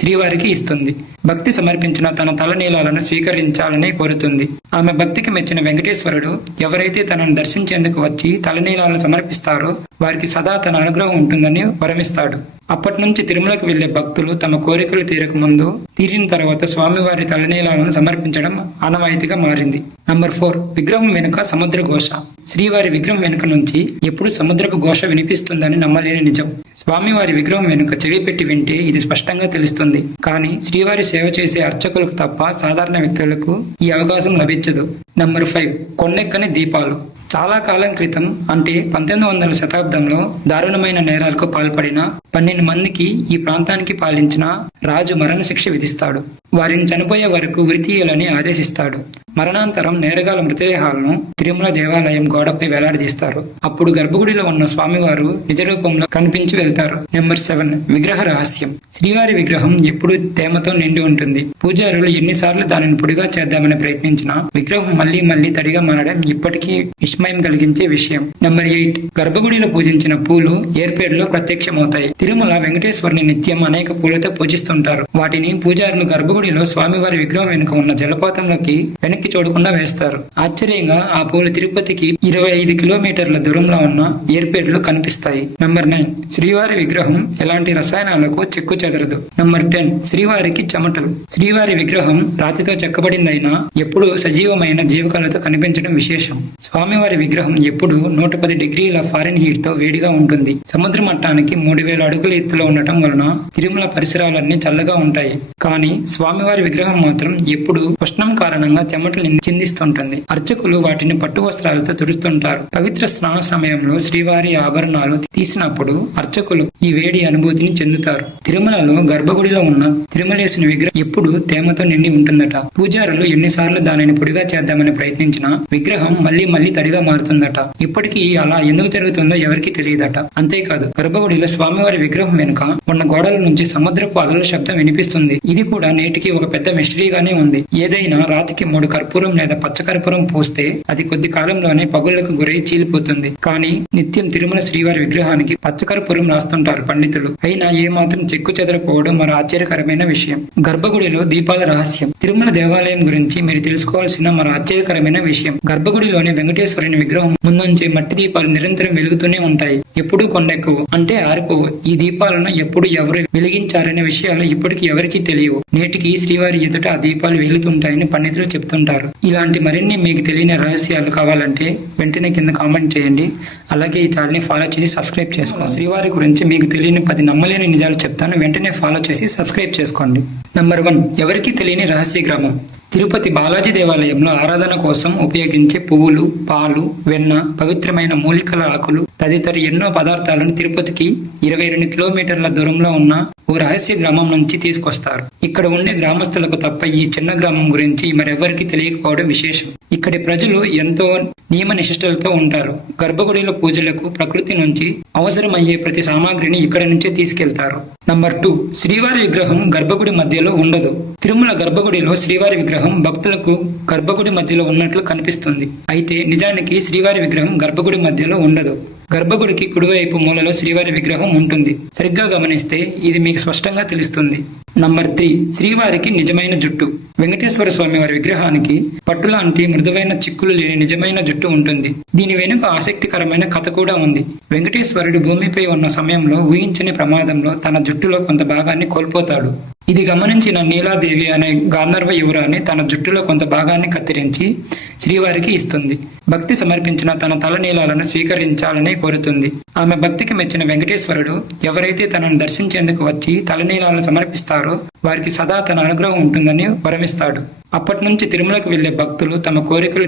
శ్రీవారికి ఇస్తుంది. భక్తి సమర్పించిన తన తలనీలాలను స్వీకరించాలని కోరుతుంది. ఆమె భక్తికి మెచ్చిన వెంకటేశ్వరుడు ఎవరైతే తనను దర్శించేందుకు వచ్చి తలనీలాలను సమర్పిస్తారో వారికి సదా తన అనుగ్రహం ఉంటుందని వరమిస్తాడు. అప్పటి నుంచి తిరుమలకు వెళ్లే భక్తులు తమ కోరికలు తీరిన తర్వాత స్వామివారి తలనీలాలను సమర్పించడం ఆనవాయితీగా మారింది. నంబర్ 4, విగ్రహం వెనుక సముద్ర ఘోష. శ్రీవారి విగ్రహం వెనుక నుంచి ఎప్పుడు సముద్రపు ఘోష వినిపిస్తుందని నమ్మలేని నిజం. స్వామివారి విగ్రహం వెనుక చెవి పెట్టి వింటే ఇది స్పష్టంగా తెలుస్తుంది. కానీ శ్రీవారి సేవ చేసే అర్చకులకు తప్ప సాధారణ వ్యక్తులకు ఈ అవకాశం లభించదు. నంబర్ 5, కొండెక్కని దీపాలు. చాలా కాలం క్రితం, అంటే 1900వ శతాబ్దంలో దారుణమైన నేరాలకు పాల్పడిన 12 మందికి ఈ ప్రాంతానికి పాలించిన రాజు మరణశిక్ష విధిస్తాడు. వారిని చనిపోయే వరకు ఉరితీయాలని ఆదేశిస్తాడు. మరణాంతరం నేరగాల మృతదేహాలను తిరుమల దేవాలయం గోడపై వేలాడదీస్తారు. అప్పుడు గర్భగుడిలో ఉన్న స్వామివారు నిజ రూపంలో కనిపించి వెళ్తారు. నెంబర్ 7, విగ్రహ రహస్యం. శ్రీవారి విగ్రహం ఎప్పుడు తేమతో నిండి ఉంటుంది. పూజారులు ఎన్నిసార్లు దానిని పొడిగా చేద్దామని ప్రయత్నించినా విగ్రహం మళ్లీ తడిగా మారడం ఇప్పటికీ విస్మయం కలిగించే విషయం. నెంబర్ 8, గర్భగుడిలో పూజించిన పూలు ఏర్పేరులో ప్రత్యక్షమవుతాయి. తిరుమల వెంకటేశ్వరుని నిత్యం అనేక పూలతో పూజిస్తుంటారు. వాటిని పూజారులు గర్భగుడిలో స్వామివారి విగ్రహం వెనుక ఉన్న జలపాతంలోకి వెనక్కి చూడకుండా వేస్తారు. ఆశ్చర్యంగా ఆ పూలు తిరుపతికి 25 కిలోమీటర్ల దూరంలో ఉన్న ఏర్పేరులో కనిపిస్తాయి. నంబర్ 9, శ్రీవారి విగ్రహం ఎలాంటి రసాయనాలకు చెక్కు చెదరదు. నంబర్ 10, శ్రీవారికి చెమటలు. శ్రీవారి విగ్రహం రాతితో చెక్కబడిందైనా ఎప్పుడు సజీవమైన జీవకాలతో కనిపించడం విశేషం. స్వామివారి విగ్రహం ఎప్పుడు 110 డిగ్రీల ఫారెన్హీట్ తో వేడిగా ఉంటుంది. సముద్ర మట్టానికి 3000 అడుగుల ఎత్తులో ఉండటం వలన తిరుమల పరిసరాలన్నీ చల్లగా ఉంటాయి. కానీ స్వామివారి విగ్రహం మాత్రం ఎప్పుడు ఉష్ణం కారణంగా చెమటలు చిందిస్తుంటుంది. అర్చకులు వాటిని పట్టు వస్త్రాలతో తుడుస్తుంటారు. పవిత్ర స్నాన సమయంలో శ్రీవారి ఆభరణాలు తీసినప్పుడు అర్చకులు ఈ వేడి అనుభూతిని చెందుతారు. తిరుమలలో గర్భగుడిలో ఉన్న తిరుమలేశుని విగ్రహం ఎప్పుడు తేమతో నిండి ఉంటుందట. పూజారులు ఎన్నిసార్లు దానిని పొడిగా చేద్దామని ప్రయత్నించినా విగ్రహం మళ్లీ తడిగా మారుతుందట. ఇప్పటికీ అలా ఎందుకు జరుగుతుందో ఎవరికి తెలియదట. అంతేకాదు గర్భగుడిలో స్వామివారి విగ్రహం వెనుక ఉన్న గోడల నుంచి సముద్రపు అలల శబ్దం వినిపిస్తుంది. ఇది కూడా నేటికి ఒక పెద్ద మిస్టరీగానే ఉంది. ఏదైనా రాతికి 3 కర్పూరం లేదా పచ్చ కర్పూరం పూస్తే అది కొద్ది కాలంలోనే పగుళ్లకు గురై చీలిపోతుంది. కానీ నిత్యం తిరుమల శ్రీవారి విగ్రహానికి పచ్చ కర్పూరం రాస్తుంటారు పండితులు. అయినా ఏమాత్రం చెక్కు చెదరపోవడం మరో ఆశ్చర్యకరమైన విషయం. గర్భగుడిలో దీపాల రహస్యం. తిరుమల దేవాలయం గురించి మీరు తెలుసుకోవాల్సిన మరో ఆశ్చర్యకరమైన విషయం. గర్భగుడిలోని వెంకటేశ్వరుని విగ్రహం ముందుంచే మట్టి దీపాలు నిరంతరం వెలుగుతూనే ఉంటాయి. ఎప్పుడూ కొండెక్కవు, అంటే ఆరిపోవు. ఈ దీపాలను ఎప్పుడు ఎవరు వెలిగించారనే విషయాలు ఇప్పటికీ ఎవరికీ తెలియవు. నేటికి శ్రీవారి ఎదుట ఆ దీపాలు వెలుగుతుంటాయని పండితులు చెప్తుంటారు. ఇలాంటి మరిన్ని మీకు తెలియని రహస్యాలు కావాలంటే వెంటనే కింద కామెంట్ చేయండి. అలాగే ఈ ఛానల్ ని ఫాలో చేసి సబ్స్క్రైబ్ చేసుకోండి. శ్రీవారి గురించి మీకు తెలియని 10 నమ్మలేని నిజాలు చెప్తాను. వెంటనే ఫాలో చేసి సబ్స్క్రైబ్ చేసుకోండి. నంబర్ 1, ఎవరికీ తెలియని రహస్య గ్రామం. తిరుపతి బాలాజీ దేవాలయంలో ఆరాధన కోసం ఉపయోగించే పువ్వులు, పాలు, వెన్న, పవిత్రమైన మూలికల ఆకులు తదితర ఎన్నో పదార్థాలను తిరుపతికి 22 కిలోమీటర్ల దూరంలో ఉన్న ఓ రహస్య గ్రామం నుంచి తీసుకొస్తారు. ఇక్కడ ఉండే గ్రామస్తులకు తప్ప ఈ చిన్న గ్రామం గురించి మరెవరికి తెలియకపోవడం విశేషం. ఇక్కడి ప్రజలు ఎంతో నియమ నిష్ఠలతో ఉంటారు. గర్భగుడిలో పూజలకు ప్రకృతి నుంచి అవసరమయ్యే ప్రతి సామాగ్రిని ఇక్కడ నుంచే తీసుకెళ్తారు. నంబర్ 2, శ్రీవారి విగ్రహం గర్భగుడి మధ్యలో ఉండదు. తిరుమల గర్భగుడిలో శ్రీవారి విగ్రహం భక్తులకు గర్భగుడి మధ్యలో ఉన్నట్లు కనిపిస్తుంది. అయితే నిజానికి శ్రీవారి విగ్రహం గర్భగుడి మధ్యలో ఉండదు. గర్భగుడికి కుడివైపు మూలలో శ్రీవారి విగ్రహం ఉంటుంది. సరిగ్గా గమనిస్తే ఇది మీకు స్పష్టంగా తెలుస్తుంది. నంబర్ 3, శ్రీవారికి నిజమైన జుట్టు. వెంకటేశ్వర స్వామి వారి విగ్రహానికి పట్టులాంటి మృదువైన చిక్కులు లేని నిజమైన జుట్టు ఉంటుంది. దీని వెనుక ఆసక్తికరమైన కథ కూడా ఉంది. వెంకటేశ్వరుడు భూమిపై ఉన్న సమయంలో ఊహించని ప్రమాదంలో తన జుట్టులో కొంత భాగాన్ని కోల్పోతాడు. ఇది గమనించిన నీలాదేవి అనే గాంధర్వ యువరాణి తన జుట్టులో కొంత భాగాన్ని కత్తిరించి శ్రీవారికి ఇస్తుంది. భక్తి సమర్పించిన తన తలనీలాలను స్వీకరించాలని కోరుతుంది. ఆమె భక్తికి మెచ్చిన వెంకటేశ్వరుడు ఎవరైతే తనను దర్శించేందుకు వచ్చి తలనీలాలను సమర్పిస్తారో వారికి సదా తన అనుగ్రహం ఉంటుందని వరమిస్తాడు. అప్పటి నుంచి తిరుమలకు వెళ్లే భక్తులు తమ కోరికలు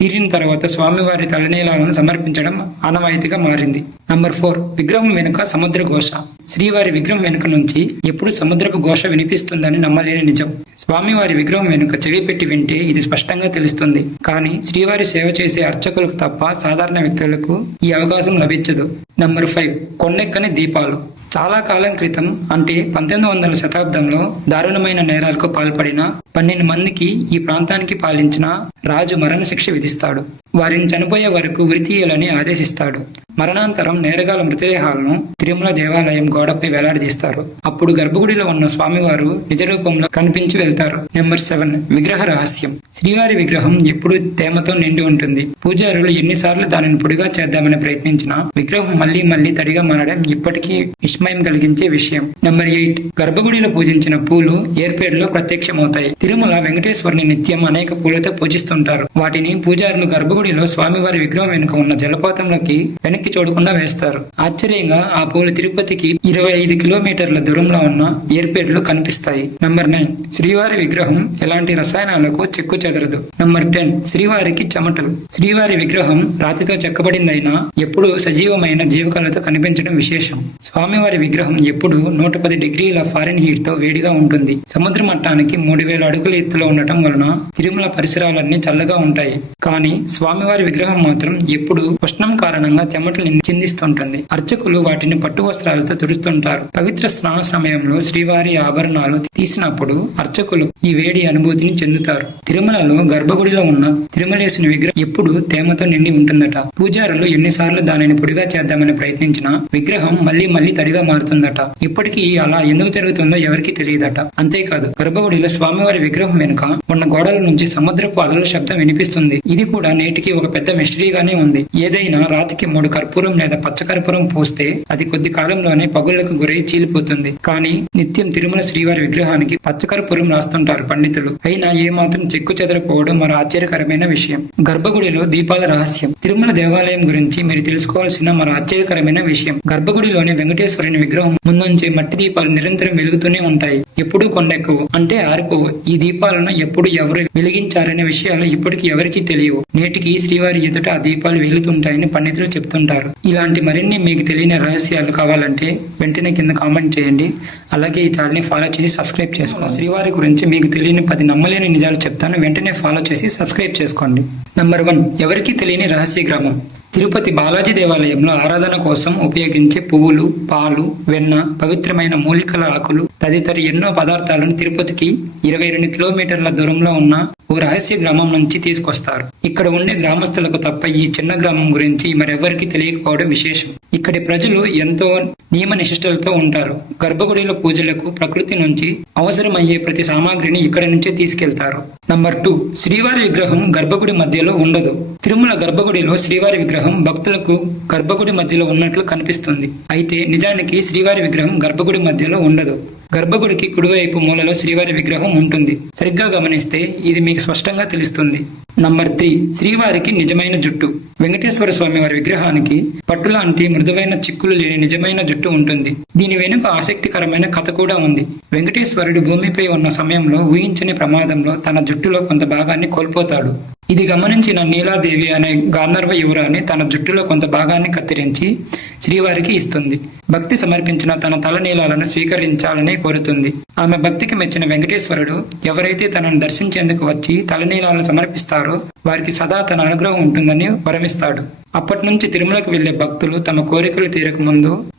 తీరిన తర్వాత స్వామివారి తలనీలాలను సమర్పించడం ఆనవాయితీగా మారింది. నంబర్ 4, విగ్రహం వెనుక సముద్ర ఘోష. శ్రీవారి విగ్రహం వెనుక నుంచి ఎప్పుడు సముద్రపు ఘోష వినిపిస్తుందని నమ్మలేని నిజం. స్వామివారి విగ్రహం వెనుక చెవి పెట్టి వింటే ఇది స్పష్టంగా తెలుస్తుంది. కానీ శ్రీవారి సేవ చేసే అర్చకులకు తప్ప సాధారణ వ్యక్తులకు ఈ అవకాశం లభించదు. నంబర్ 5, కొండెక్కని దీపాలు. చాలా కాలం క్రితం, అంటే 1900వ శతాబ్దంలో దారుణమైన నేరాలకు పాల్పడిన 12 మందికి ఈ ప్రాంతానికి పాలించిన రాజు మరణశిక్ష విధిస్తాడు. వారిని చనిపోయే వరకు ఉరితీయాలని ఆదేశిస్తాడు. మరణాంతరం నేరగాల మృతదేహాలను తిరుమల దేవాలయం గోడపై వేలాడదీస్తారు. అప్పుడు గర్భగుడిలో ఉన్న స్వామివారు నిజ రూపంలో కనిపించి వెళ్తారు. నెంబర్ 7, విగ్రహ రహస్యం. శ్రీవారి విగ్రహం ఎప్పుడు తేమతో నిండి ఉంటుంది. పూజారులు ఎన్నిసార్లు దానిని పొడిగా చేద్దామని ప్రయత్నించినా విగ్రహం మళ్లీ మళ్లీ తడిగా మారడం ఇప్పటికీ విస్మయం కలిగించే విషయం. నెంబర్ 8, గర్భగుడిలో పూజించిన పూలు ఏర్పేరులో ప్రత్యక్షమవుతాయి. తిరుమల వెంకటేశ్వరుని నిత్యం అనేక పూలతో పూజిస్తుంటారు. వాటిని పూజారులు గర్భగుడిలో స్వామివారి విగ్రహం వెనుక ఉన్న జలపాతంలోకి వెనక్కి చూడకుండా వేస్తారు. ఆశ్చర్యంగా ఆ పూలు తిరుపతికి 25 కిలోమీటర్ల దూరంలో ఉన్న ఏర్పేరులో కనిపిస్తాయి. నంబర్ 9, శ్రీవారి విగ్రహం ఎలాంటి రసాయనాలకు చెక్కు చెదరదు. నంబర్ 10, శ్రీవారికి చెమటలు. శ్రీవారి విగ్రహం రాతితో చెక్కబడిందైనా ఎప్పుడు సజీవమైన జీవకళతో కనిపించడం విశేషం. స్వామివారి విగ్రహం ఎప్పుడు 110 డిగ్రీల ఫారెన్ హీట్ తో వేడిగా ఉంటుంది. సముద్ర మట్టానికి 3000 అడుగుల ఎత్తులో ఉండటం వలన తిరుమల పరిసరాలన్నీ చల్లగా ఉంటాయి. కానీ స్వామివారి విగ్రహం మాత్రం ఎప్పుడు ఉష్ణం కారణంగా చెమటలు చిందిస్తుంటుంది. అర్చకులు వాటిని పట్టు వస్త్రాలతో తుడుస్తుంటారు. పవిత్ర స్నాన సమయంలో శ్రీవారి ఆభరణాలు తీసినప్పుడు అర్చకులు ఈ వేడి అనుభూతిని చెందుతారు. తిరుమలలో గర్భగుడిలో ఉన్న తిరుమలేశుని విగ్రహం ఎప్పుడు తేమతో నిండి ఉంటుందట. పూజారులు ఎన్నిసార్లు దానిని పొడిగా చేద్దామని ప్రయత్నించినా విగ్రహం మళ్లీ మళ్లీ తడిగా మారుతుందట. ఇప్పటికీ అలా ఎందుకు జరుగుతుందో ఎవరికి తెలియదట. అంతేకాదు గర్భగుడిలో స్వామివారి విగ్రహం వెనుక ఉన్న గోడల నుంచి సముద్రపు అలల శబ్దం వినిపిస్తుంది. ఇది కూడా నేటికి ఒక పెద్ద మిస్టరీగానే ఉంది. ఏదైనా రాతికి 3 కర్పూరం లేదా పచ్చ కర్పూరం పూస్తే అది కొద్ది కాలంలోనే పగుళ్లకు గురై చీలిపోతుంది. కానీ నిత్యం తిరుమల శ్రీవారి విగ్రహానికి పచ్చ కర్పూరం రాస్తుంటారు పండితులు. అయినా ఏమాత్రం చెక్కు చెదరపోవడం మరో ఆశ్చర్యకరమైన విషయం. గర్భగుడిలో దీపాల రహస్యం. తిరుమల దేవాలయం గురించి మీరు తెలుసుకోవాల్సిన మరో ఆశ్చర్యకరమైన విషయం. గర్భగుడిలోని వెంకటేశ్వరుని వెంకటేశ్వరుని విగ్రహం ముందుంచే మట్టి దీపాలు నిరంతరం వెలుగుతూనే ఉంటాయి. ఎప్పుడూ కొండెక్కవు, అంటే ఆరిపోవు. ఈ దీపాలను ఎప్పుడు ఎవరు వెలిగించారనే విషయాలు ఇప్పటికి ఎవరికీ తెలియవు. నేటికి శ్రీవారి ఎదుట ఆ దీపాలు వెలుగుతుంటాయని పండితులు చెప్తుంటారు. ఇలాంటి మరిన్ని మీకు తెలియని రహస్యాలు కావాలంటే వెంటనే కింద కామెంట్ చేయండి. అలాగే ఈ ఛానల్ని ఫాలో చేసి సబ్స్క్రైబ్ చేసుకోండి. శ్రీవారి గురించి మీకు తెలియని 10 నమ్మలేని నిజాలు చెప్తాను, వెంటనే ఫాలో చేసి సబ్స్క్రైబ్ చేసుకోండి. నంబర్ 1, ఎవరికీ తెలియని రహస్య గ్రామం. తిరుపతి బాలాజీ దేవాలయంలో ఆరాధన కోసం ఉపయోగించే పువ్వులు, పాలు, వెన్న, పవిత్రమైన మూలికల ఆకులు తదితర ఎన్నో పదార్థాలను తిరుపతికి 22 కిలోమీటర్ల దూరంలో ఉన్న ఓ రహస్య గ్రామం నుంచి తీసుకొస్తారు. ఇక్కడ ఉండే గ్రామస్తులకు తప్ప ఈ చిన్న గ్రామం గురించి మరెవ్వరికీ తెలియకపోవడం విశేషం. ఇక్కడి ప్రజలు ఎంతో నియమ నిష్ఠలతో ఉంటారు. గర్భగుడిలో పూజలకు ప్రకృతి నుంచి అవసరమయ్యే ప్రతి సామాగ్రిని ఇక్కడి నుంచే తీసుకెళ్తారు. నంబర్ 2, శ్రీవారి విగ్రహం గర్భగుడి మధ్యలో ఉండదు. తిరుమల గర్భగుడిలో శ్రీవారి విగ్రహం భక్తులకు గర్భగుడి మధ్యలో ఉన్నట్లు కనిపిస్తుంది. అయితే నిజానికి శ్రీవారి విగ్రహం గర్భగుడి మధ్యలో ఉండదు. గర్భగుడికి కుడివైపు మూలలో శ్రీవారి విగ్రహం ఉంటుంది. సరిగ్గా గమనిస్తే ఇది మీకు స్పష్టంగా తెలుస్తుంది. నంబర్ 3, శ్రీవారికి నిజమైన జుట్టు. వెంకటేశ్వర స్వామి వారి విగ్రహానికి పట్టులాంటి మృదువైన చిక్కులు లేని నిజమైన జుట్టు ఉంటుంది. దీని వెనుక ఆసక్తికరమైన కథ కూడా ఉంది. వెంకటేశ్వరుడు భూమిపై ఉన్న సమయంలో ఊహించని ప్రమాదంలో తన జుట్టులో కొంత భాగాన్ని కోల్పోతాడు. ఇది గమనించిన నీలాదేవి అనే గాంధర్వ యువరాణి తన జుట్టులో కొంత భాగాన్ని కత్తిరించి శ్రీవారికి ఇస్తుంది. భక్తి సమర్పించిన తన తలనీలాలను స్వీకరించాలని కోరుతుంది. ఆమె భక్తికి మెచ్చిన వెంకటేశ్వరుడు ఎవరైతే తనను దర్శించేందుకు వచ్చి తలనీలాలను సమర్పిస్తారో వారికి సదా తన అనుగ్రహం ఉంటుందని వరమిస్తాడు. అప్పటి నుంచి తిరుమలకు వెళ్లే భక్తులు తమ కోరికలు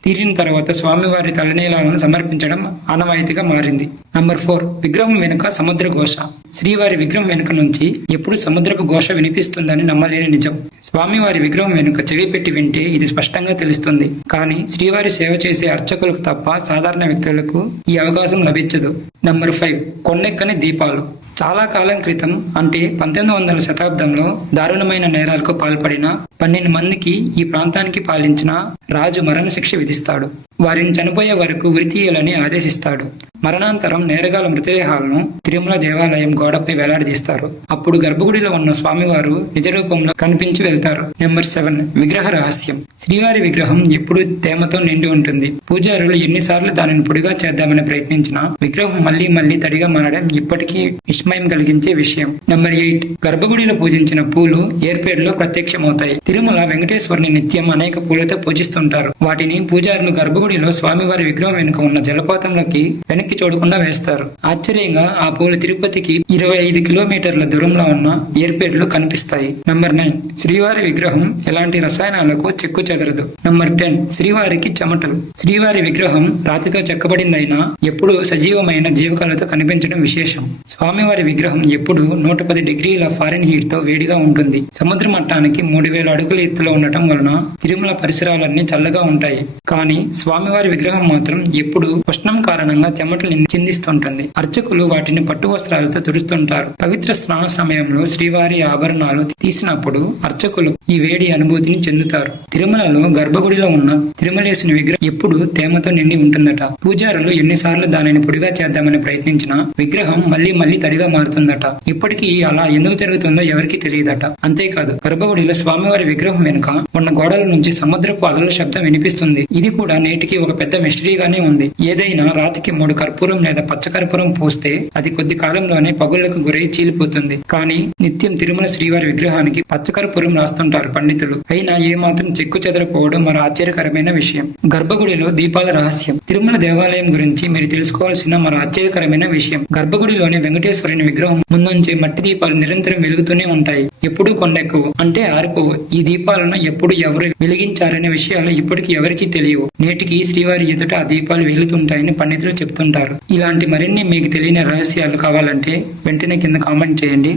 తీరిన తర్వాత స్వామివారి తలనీలాలను సమర్పించడం ఆనవాయితీగా మారింది. నంబర్ 4, విగ్రహం వెనుక సముద్ర ఘోష. శ్రీవారి విగ్రహం వెనుక నుంచి ఎప్పుడు సముద్రపు ఘోష వినిపిస్తుందని నమ్మలేని నిజం. స్వామివారి విగ్రహం వెనుక చెవి పెట్టి వింటే ఇది స్పష్టంగా తెలుస్తుంది. కానీ శ్రీవారి సేవ చేసే అర్చకులకు తప్ప సాధారణ వ్యక్తులకు ఈ అవకాశం లభించదు. నంబర్ 5, కొండెక్కని దీపాలు. చాలా కాలం క్రితం, అంటే 1900వ శతాబ్దంలో దారుణమైన నేరాలకు పాల్పడిన 12 మందికి ఈ ప్రాంతానికి పాలించిన రాజు మరణశిక్ష విధిస్తాడు. వారిని చనిపోయే వరకు ఉరితీయాలని ఆదేశిస్తాడు. మరణాంతరం నేరగాల మృతదేహాలను తిరుమల దేవాలయం గోడపై వేలాడదీస్తారు. అప్పుడు గర్భగుడిలో ఉన్న స్వామివారు నిజ రూపంలో కనిపించి వెళ్తారు. నెంబర్ 7, విగ్రహ రహస్యం. శ్రీవారి విగ్రహం ఎప్పుడు తేమతో నిండి ఉంటుంది. పూజారులు ఎన్నిసార్లు దానిని పొడిగా చేద్దామని ప్రయత్నించినా విగ్రహం మళ్లీ మళ్లీ తడిగా మారడం ఇప్పటికీ విస్మయం కలిగించే విషయం. నెంబర్ 8, గర్భగుడిలో పూజించిన పూలు ఏర్పేరులో ప్రత్యక్షమవుతాయి. తిరుమల వెంకటేశ్వరుని నిత్యం అనేక పూలతో పూజిస్తుంటారు. వాటిని పూజారులు గర్భగుడిలో స్వామివారి విగ్రహం వెనుక ఉన్న జలపాతంలోకి వెనక్కి చూడకుండా వేస్తారు. ఆశ్చర్యంగా ఆ పూలు తిరుపతికి 25 కిలోమీటర్ల దూరంలో ఉన్న ఏర్పేరులో కనిపిస్తాయి. నంబర్ 9, శ్రీవారి విగ్రహం ఎలాంటి రసాయనాలకు చెక్కు చెదరదు. నంబర్ 10, శ్రీవారికి చెమటలు. శ్రీవారి విగ్రహం రాతితో చెక్కబడిందైనా ఎప్పుడు సజీవమైన జీవకళతో కనిపించడం విశేషం. స్వామివారి విగ్రహం ఎప్పుడు 110 డిగ్రీల ఫారెన్హీట్ తో వేడిగా ఉంటుంది. సముద్ర మట్టానికి 3000 అడుగుల ఎత్తులో ఉండటం వలన తిరుమల పరిసరాలన్నీ చల్లగా ఉంటాయి. కానీ స్వామివారి విగ్రహం మాత్రం ఎప్పుడు ఉష్ణం కారణంగా చెమటలు చిందిస్తుంటుంది. అర్చకులు వాటిని పట్టు వస్త్రాలతో తుడుస్తుంటారు. పవిత్ర స్నాన సమయంలో శ్రీవారి ఆభరణాలు తీసినప్పుడు అర్చకులు ఈ వేడి అనుభూతిని చెందుతారు. తిరుమలలో గర్భగుడిలో ఉన్న తిరుమలేశుని విగ్రహం ఎప్పుడు తేమతో నిండి ఉంటుందట. పూజారులు ఎన్నిసార్లు దానిని పొడిగా చేద్దామని ప్రయత్నించినా విగ్రహం మళ్లీ తడిగా మారుతుందట. ఇప్పటికీ అలా ఎందుకు జరుగుతుందో ఎవరికీ తెలియదట. అంతేకాదు, గర్భగుడిలో స్వామివారి విగ్రహం వెనుక ఉన్న గోడల నుంచి సముద్రపు అలల శబ్దం వినిపిస్తుంది. ఇది కూడా నేటికి ఒక పెద్ద మిస్టరీగానే ఉంది. ఏదైనా రాతికి 3 కర్పూరం లేదా పచ్చకర్పూరం పోస్తే అది కొద్ది కాలంలోనే పగుళ్లకు గురై చీలిపోతుంది. కానీ నిత్యం తిరుమల శ్రీవారి విగ్రహానికి పచ్చకర్పూరం రాస్తుంటారు పండితులు. అయినా ఏమాత్రం చెక్కు చెదరపోవడం మరో ఆశ్చర్యకరమైన విషయం. గర్భగుడిలో దీపాల రహస్యం. తిరుమల దేవాలయం గురించి మీరు తెలుసుకోవాల్సిన మరో ఆశ్చర్యకరమైన విషయం. గర్భగుడిలోని వెంకటేశ్వరుని విగ్రహం ముందుంచే మట్టి దీపాలు నిరంతరం వెలుగుతూనే ఉంటాయి. ఎప్పుడూ కొండెక్కవు, అంటే ఆరిపోవు. ఈ దీపాలను ఎప్పుడు ఎవరు వెలిగించారనే విషయాలు ఇప్పటికి ఎవరికీ తెలియవు. నేటికి శ్రీవారి ఎదుట ఆ దీపాలు వెలుగుతుంటాయని పండితులు చెప్తుంటారు. ఇలాంటి మరిన్ని మీకు తెలియని రహస్యాలు కావాలంటే వెంటనే కింద కామెంట్ చేయండి.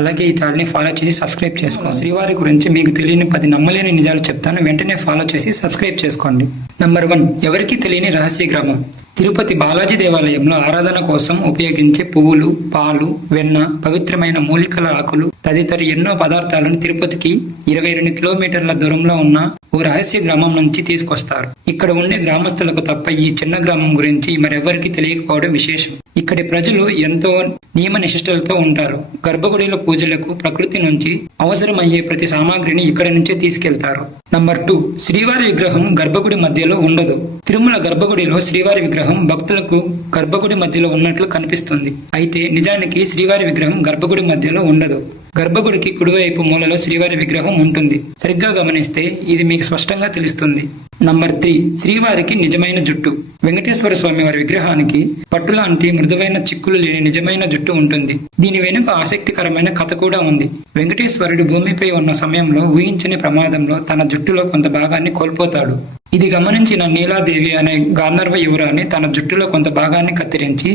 అలాగే ఈ ఛానల్ని ఫాలో చేసి సబ్స్క్రైబ్ చేసుకోండి. శ్రీవారి గురించి మీకు తెలియని 10 నమ్మలేని నిజాలు చెప్తాను, వెంటనే ఫాలో చేసి సబ్స్క్రైబ్ చేసుకోండి. నంబర్ 1, ఎవరికీ తెలియని రహస్య గ్రామం. తిరుపతి బాలాజీ దేవాలయంలో ఆరాధన కోసం ఉపయోగించే పువ్వులు, పాలు, వెన్న, పవిత్రమైన మూలికల ఆకులు తదితర ఎన్నో పదార్థాలను తిరుపతికి 22 కిలోమీటర్ల దూరంలో ఉన్న ఓ రహస్య గ్రామం నుంచి తీసుకొస్తారు. ఇక్కడ ఉండే గ్రామస్తులకు తప్ప ఈ చిన్న గ్రామం గురించి మరెవ్వరికీ తెలియకపోవడం విశేషం. ఇక్కడి ప్రజలు ఎంతో నియమ నిష్ఠలతో ఉంటారు. గర్భగుడిలో పూజలకు ప్రకృతి నుంచి అవసరమయ్యే ప్రతి సామాగ్రిని ఇక్కడి నుంచే తీసుకెళ్తారు. నంబర్ 2, శ్రీవారి విగ్రహం గర్భగుడి మధ్యలో ఉండదు. తిరుమల గర్భగుడిలో శ్రీవారి విగ్రహం భక్తులకు గర్భగుడి మధ్యలో ఉన్నట్లు కనిపిస్తుంది. అయితే నిజానికి శ్రీవారి విగ్రహం గర్భగుడి మధ్యలో ఉండదు. గర్భగుడికి కుడివైపు మూలలో శ్రీవారి విగ్రహం ఉంటుంది. సరిగ్గా గమనిస్తే ఇది మీకు స్పష్టంగా తెలుస్తుంది. నంబర్ 3, శ్రీవారికి నిజమైన జుట్టు. వెంకటేశ్వర స్వామి వారి విగ్రహానికి పట్టులాంటి మృదువైన చిక్కులు లేని నిజమైన జుట్టు ఉంటుంది. దీని వెనుక ఆసక్తికరమైన కథ కూడా ఉంది. వెంకటేశ్వరుడు భూమిపై ఉన్న సమయంలో ఊహించని ప్రమాదంలో తన జుట్టులో కొంత భాగాన్ని కోల్పోతాడు. ఇది గమనించిన నీలాదేవి అనే గాంధర్వ యువరాణి తన జుట్టులో కొంత భాగాన్ని కత్తిరించి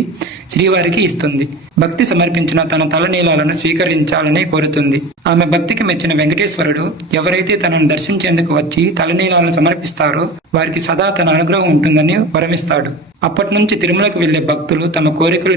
శ్రీవారికి ఇస్తుంది. భక్తి సమర్పించిన తన తలనీలాలను స్వీకరించాలని కోరుతుంది. ఆమె భక్తికి మెచ్చిన వెంకటేశ్వరుడు ఎవరైతే తనను దర్శించేందుకు వచ్చి తలనీలాలను సమర్పిస్తారో వారికి సదా తన అనుగ్రహం ఉంటుందని వరమిస్తాడు. అప్పటి నుంచి తిరుమలకు వెళ్లే భక్తులు తమ కోరికలు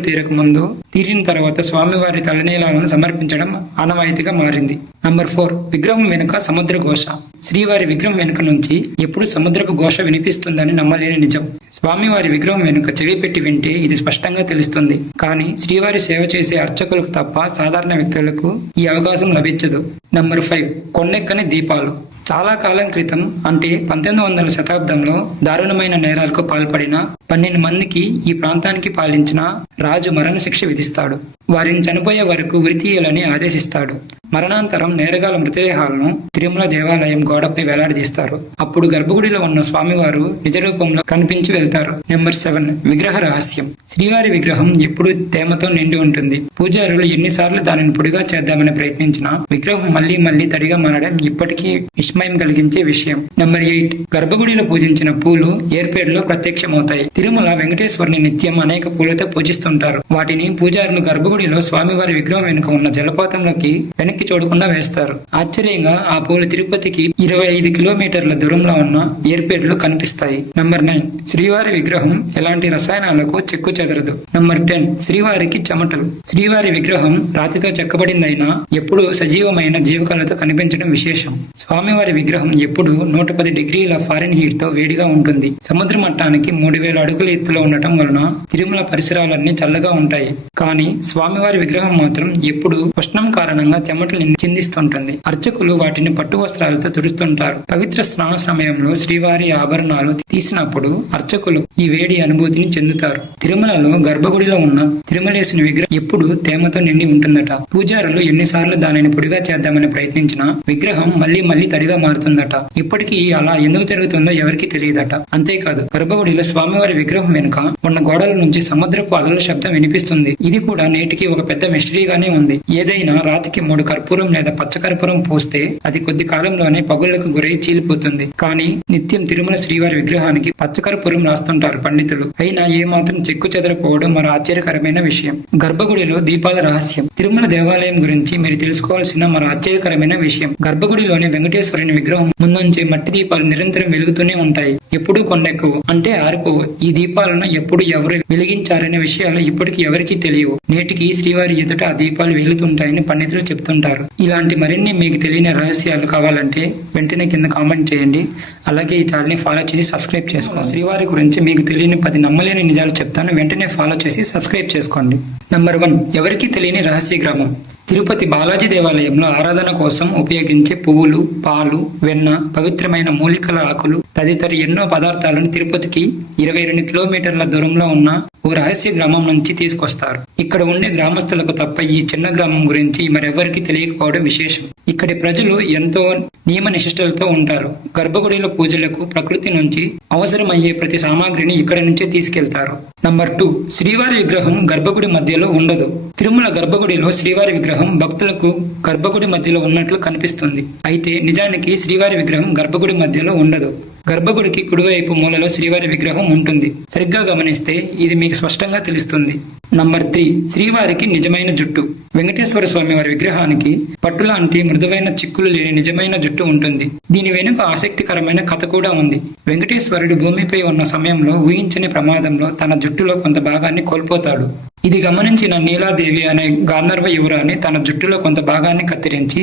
తీరిన తర్వాత స్వామివారి తలనీలాలను సమర్పించడం ఆనవాయితీగా మారింది. నంబర్ 4, విగ్రహం వెనుక సముద్ర ఘోష. శ్రీవారి విగ్రహం వెనుక నుంచి ఎప్పుడు సముద్రపు ఘోష వినిపిస్తుందని నమ్మలేని నిజం. స్వామివారి విగ్రహం వెనుక చెవి పెట్టి వింటే ఇది స్పష్టంగా తెలుస్తుంది. కానీ శ్రీవారి సేవ చేసే అర్చకులకు తప్ప సాధారణ వ్యక్తులకు ఈ అవకాశం లభించదు. నంబర్ 5, కొండెక్కని దీపాలు. చాలా కాలం క్రితం అంటే 1900వ శతాబ్దంలో దారుణమైన నేరాలకు పాల్పడిన 12 మందికి ఈ ప్రాంతానికి పాలించిన రాజు మరణశిక్ష విధిస్తాడు. వారిని చనిపోయే వరకు ఉరితీయాలని ఆదేశిస్తాడు. మరణాంతరం నేరగాల మృతదేహాలను తిరుమల దేవాలయం గోడపై వేలాడదీస్తారు. అప్పుడు గర్భగుడిలో ఉన్న స్వామివారు నిజ రూపంలో కనిపించి వెళ్తారు. నెంబర్ 7, విగ్రహ రహస్యం. శ్రీవారి విగ్రహం ఎప్పుడు తేమతో నిండి ఉంటుంది. పూజారులు ఎన్నిసార్లు దానిని పొడిగా చేద్దామని ప్రయత్నించినా విగ్రహం మళ్లీ తడిగా మారడం ఇప్పటికీ విస్మయం కలిగించే విషయం. నెంబర్ 8, గర్భగుడిలో పూజించిన పూలు ఏర్పేడులో ప్రత్యక్షమవుతాయి. తిరుమల వెంకటేశ్వరుని నిత్యం అనేక పూలతో పూజిస్తుంటారు. వాటిని పూజారులు గర్భగుడిలో స్వామివారి విగ్రహం వెనుక ఉన్న జలపాతంలోకి వెనక్కి చూడకుండా వేస్తారు. ఆశ్చర్యంగా ఆ పూలు తిరుపతికి 25 కిలోమీటర్ల దూరంలో ఉన్న ఏర్పేడులో కనిపిస్తాయి. నంబర్ 9, శ్రీవారి విగ్రహం ఎలాంటి రసాయనాలకు చెక్కు చెదరదు. నంబర్ 10, శ్రీవారికి చెమటలు. శ్రీవారి విగ్రహం రాతితో చెక్కబడిందైనా ఎప్పుడు సజీవమైన జీవకళతో కనిపించడం విశేషం. స్వామివారి విగ్రహం ఎప్పుడు 110 డిగ్రీల ఫారెన్ హీట్ తో వేడిగా ఉంటుంది. సముద్ర మట్టానికి 3000 అడుగుల ఎత్తులో ఉండటం వలన తిరుమల పరిసరాలన్నీ చల్లగా ఉంటాయి. కానీ స్వామివారి విగ్రహం మాత్రం ఎప్పుడు ఉష్ణం కారణంగా చెమటలు చిందిస్తుంటుంది. అర్చకులు వాటిని పట్టు వస్త్రాలతో తుడుస్తుంటారు. పవిత్ర స్నాన సమయంలో శ్రీవారి ఆభరణాలు తీసినప్పుడు అర్చకులు ఈ వేడి అనుభూతిని చెందుతారు. తిరుమలలో గర్భగుడిలో ఉన్న తిరుమలేశుని విగ్రహం ఎప్పుడు తేమతో నిండి ఉంటుందట. పూజారులు ఎన్నిసార్లు దానిని పొడిగా చేద్దామని ప్రయత్నించినా విగ్రహం మళ్లీ తడిగా మారుతుందట. ఇప్పటికీ అలా ఎందుకు జరుగుతుందో ఎవరికి తెలియదట. అంతేకాదు గర్భగుడిలో స్వామివారి విగ్రహం వెనుక ఉన్న గోడల నుంచి సముద్రపు అలల శబ్దం వినిపిస్తుంది. ఇది కూడా నేటికి ఒక పెద్ద మిస్టరీగానే ఉంది. ఏదైనా రాతికి 3 కర్పూరం లేదా పచ్చకర్పూరం పోస్తే అది కొద్ది కాలంలోనే పగుళ్లకు గురై చీలిపోతుంది. కానీ నిత్యం తిరుమల శ్రీవారి విగ్రహానికి పచ్చకర్పూరం రాస్తుంటారు పండితులు. అయినా ఏమాత్రం చెక్కు చెదరపోవడం మరో ఆశ్చర్యకరమైన విషయం. గర్భగుడిలో దీపాల రహస్యం. తిరుమల దేవాలయం గురించి మీరు తెలుసుకోవాల్సిన మరో ఆశ్చర్యకరమైన విషయం. గర్భగుడిలోని వెంకటేశ్వరుని విగ్రహం ముందుంచే మట్టి దీపాలు నిరంతరం వెలుగుతూనే ఉంటాయి. ఎప్పుడూ కొండెక్కవు, అంటే ఆరిపోవు. ఈ దీపాలను ఎప్పుడు ఎవరు వెలిగించారనే విషయాలు ఇప్పటికీ ఎవరికీ తెలియవు. నేటికి శ్రీవారి ఎదుట ఆ దీపాలు వెలుగుతుంటాయని పండితులు చెప్తుంటారు. ఇలాంటి మరిన్ని మీకు తెలియని రహస్యాలు కావాలంటే వెంటనే కింద కామెంట్ చేయండి. అలాగే ఈ ఛానల్ ని ఫాలో చేసి సబ్స్క్రైబ్ చేసుకోండి. శ్రీవారి గురించి మీకు తెలియని 10 నమ్మలేని నిజాలు చెప్తాను. వెంటనే ఫాలో చేసి సబ్స్క్రైబ్ చేసుకోండి. నంబర్ 1, ఎవరికీ తెలియని రహస్య గ్రామం. తిరుపతి బాలాజీ దేవాలయంలో ఆరాధన కోసం ఉపయోగించే పువ్వులు, పాలు, వెన్న, పవిత్రమైన మూలికల ఆకులు తదితర ఎన్నో పదార్థాలను తిరుపతికి 22 కిలోమీటర్ల దూరంలో ఉన్న ఓ రహస్య గ్రామం నుంచి తీసుకొస్తారు. ఇక్కడ ఉండే గ్రామస్తులకు తప్ప ఈ చిన్న గ్రామం గురించి మరెవరికి తెలియకపోవడం విశేషం. ఇక్కడి ప్రజలు ఎంతో నియమ నిష్ఠలతో ఉంటారు. గర్భగుడిలో పూజలకు ప్రకృతి నుంచి అవసరమయ్యే ప్రతి సామాగ్రిని ఇక్కడి నుంచే తీసుకెళ్తారు. నంబర్ 2, శ్రీవారి విగ్రహం గర్భగుడి మధ్యలో ఉండదు. తిరుమల గర్భగుడిలో శ్రీవారి విగ్రహం భక్తులకు గర్భగుడి మధ్యలో ఉన్నట్లు కనిపిస్తుంది. అయితే నిజానికి శ్రీవారి విగ్రహం గర్భగుడి మధ్యలో ఉండదు. గర్భగుడికి కుడివైపు మూలలో శ్రీవారి విగ్రహం ఉంటుంది. సరిగ్గా గమనిస్తే ఇది మీకు స్పష్టంగా తెలుస్తుంది. నంబర్ 3, శ్రీవారికి నిజమైన జుట్టు. వెంకటేశ్వర స్వామి వారి విగ్రహానికి పట్టులాంటి మృదువైన చిక్కులు లేని నిజమైన జుట్టు ఉంటుంది. దీని వెనుక ఆసక్తికరమైన కథ కూడా ఉంది. వెంకటేశ్వరుడు భూమిపై ఉన్న సమయంలో ఊహించని ప్రమాదంలో తన జుట్టులో కొంత భాగాన్ని కోల్పోతాడు. ఇది గమనించిన నీలాదేవి అనే గాంధర్వ యువరాణి తన జుట్టులో కొంత భాగాన్ని కత్తిరించి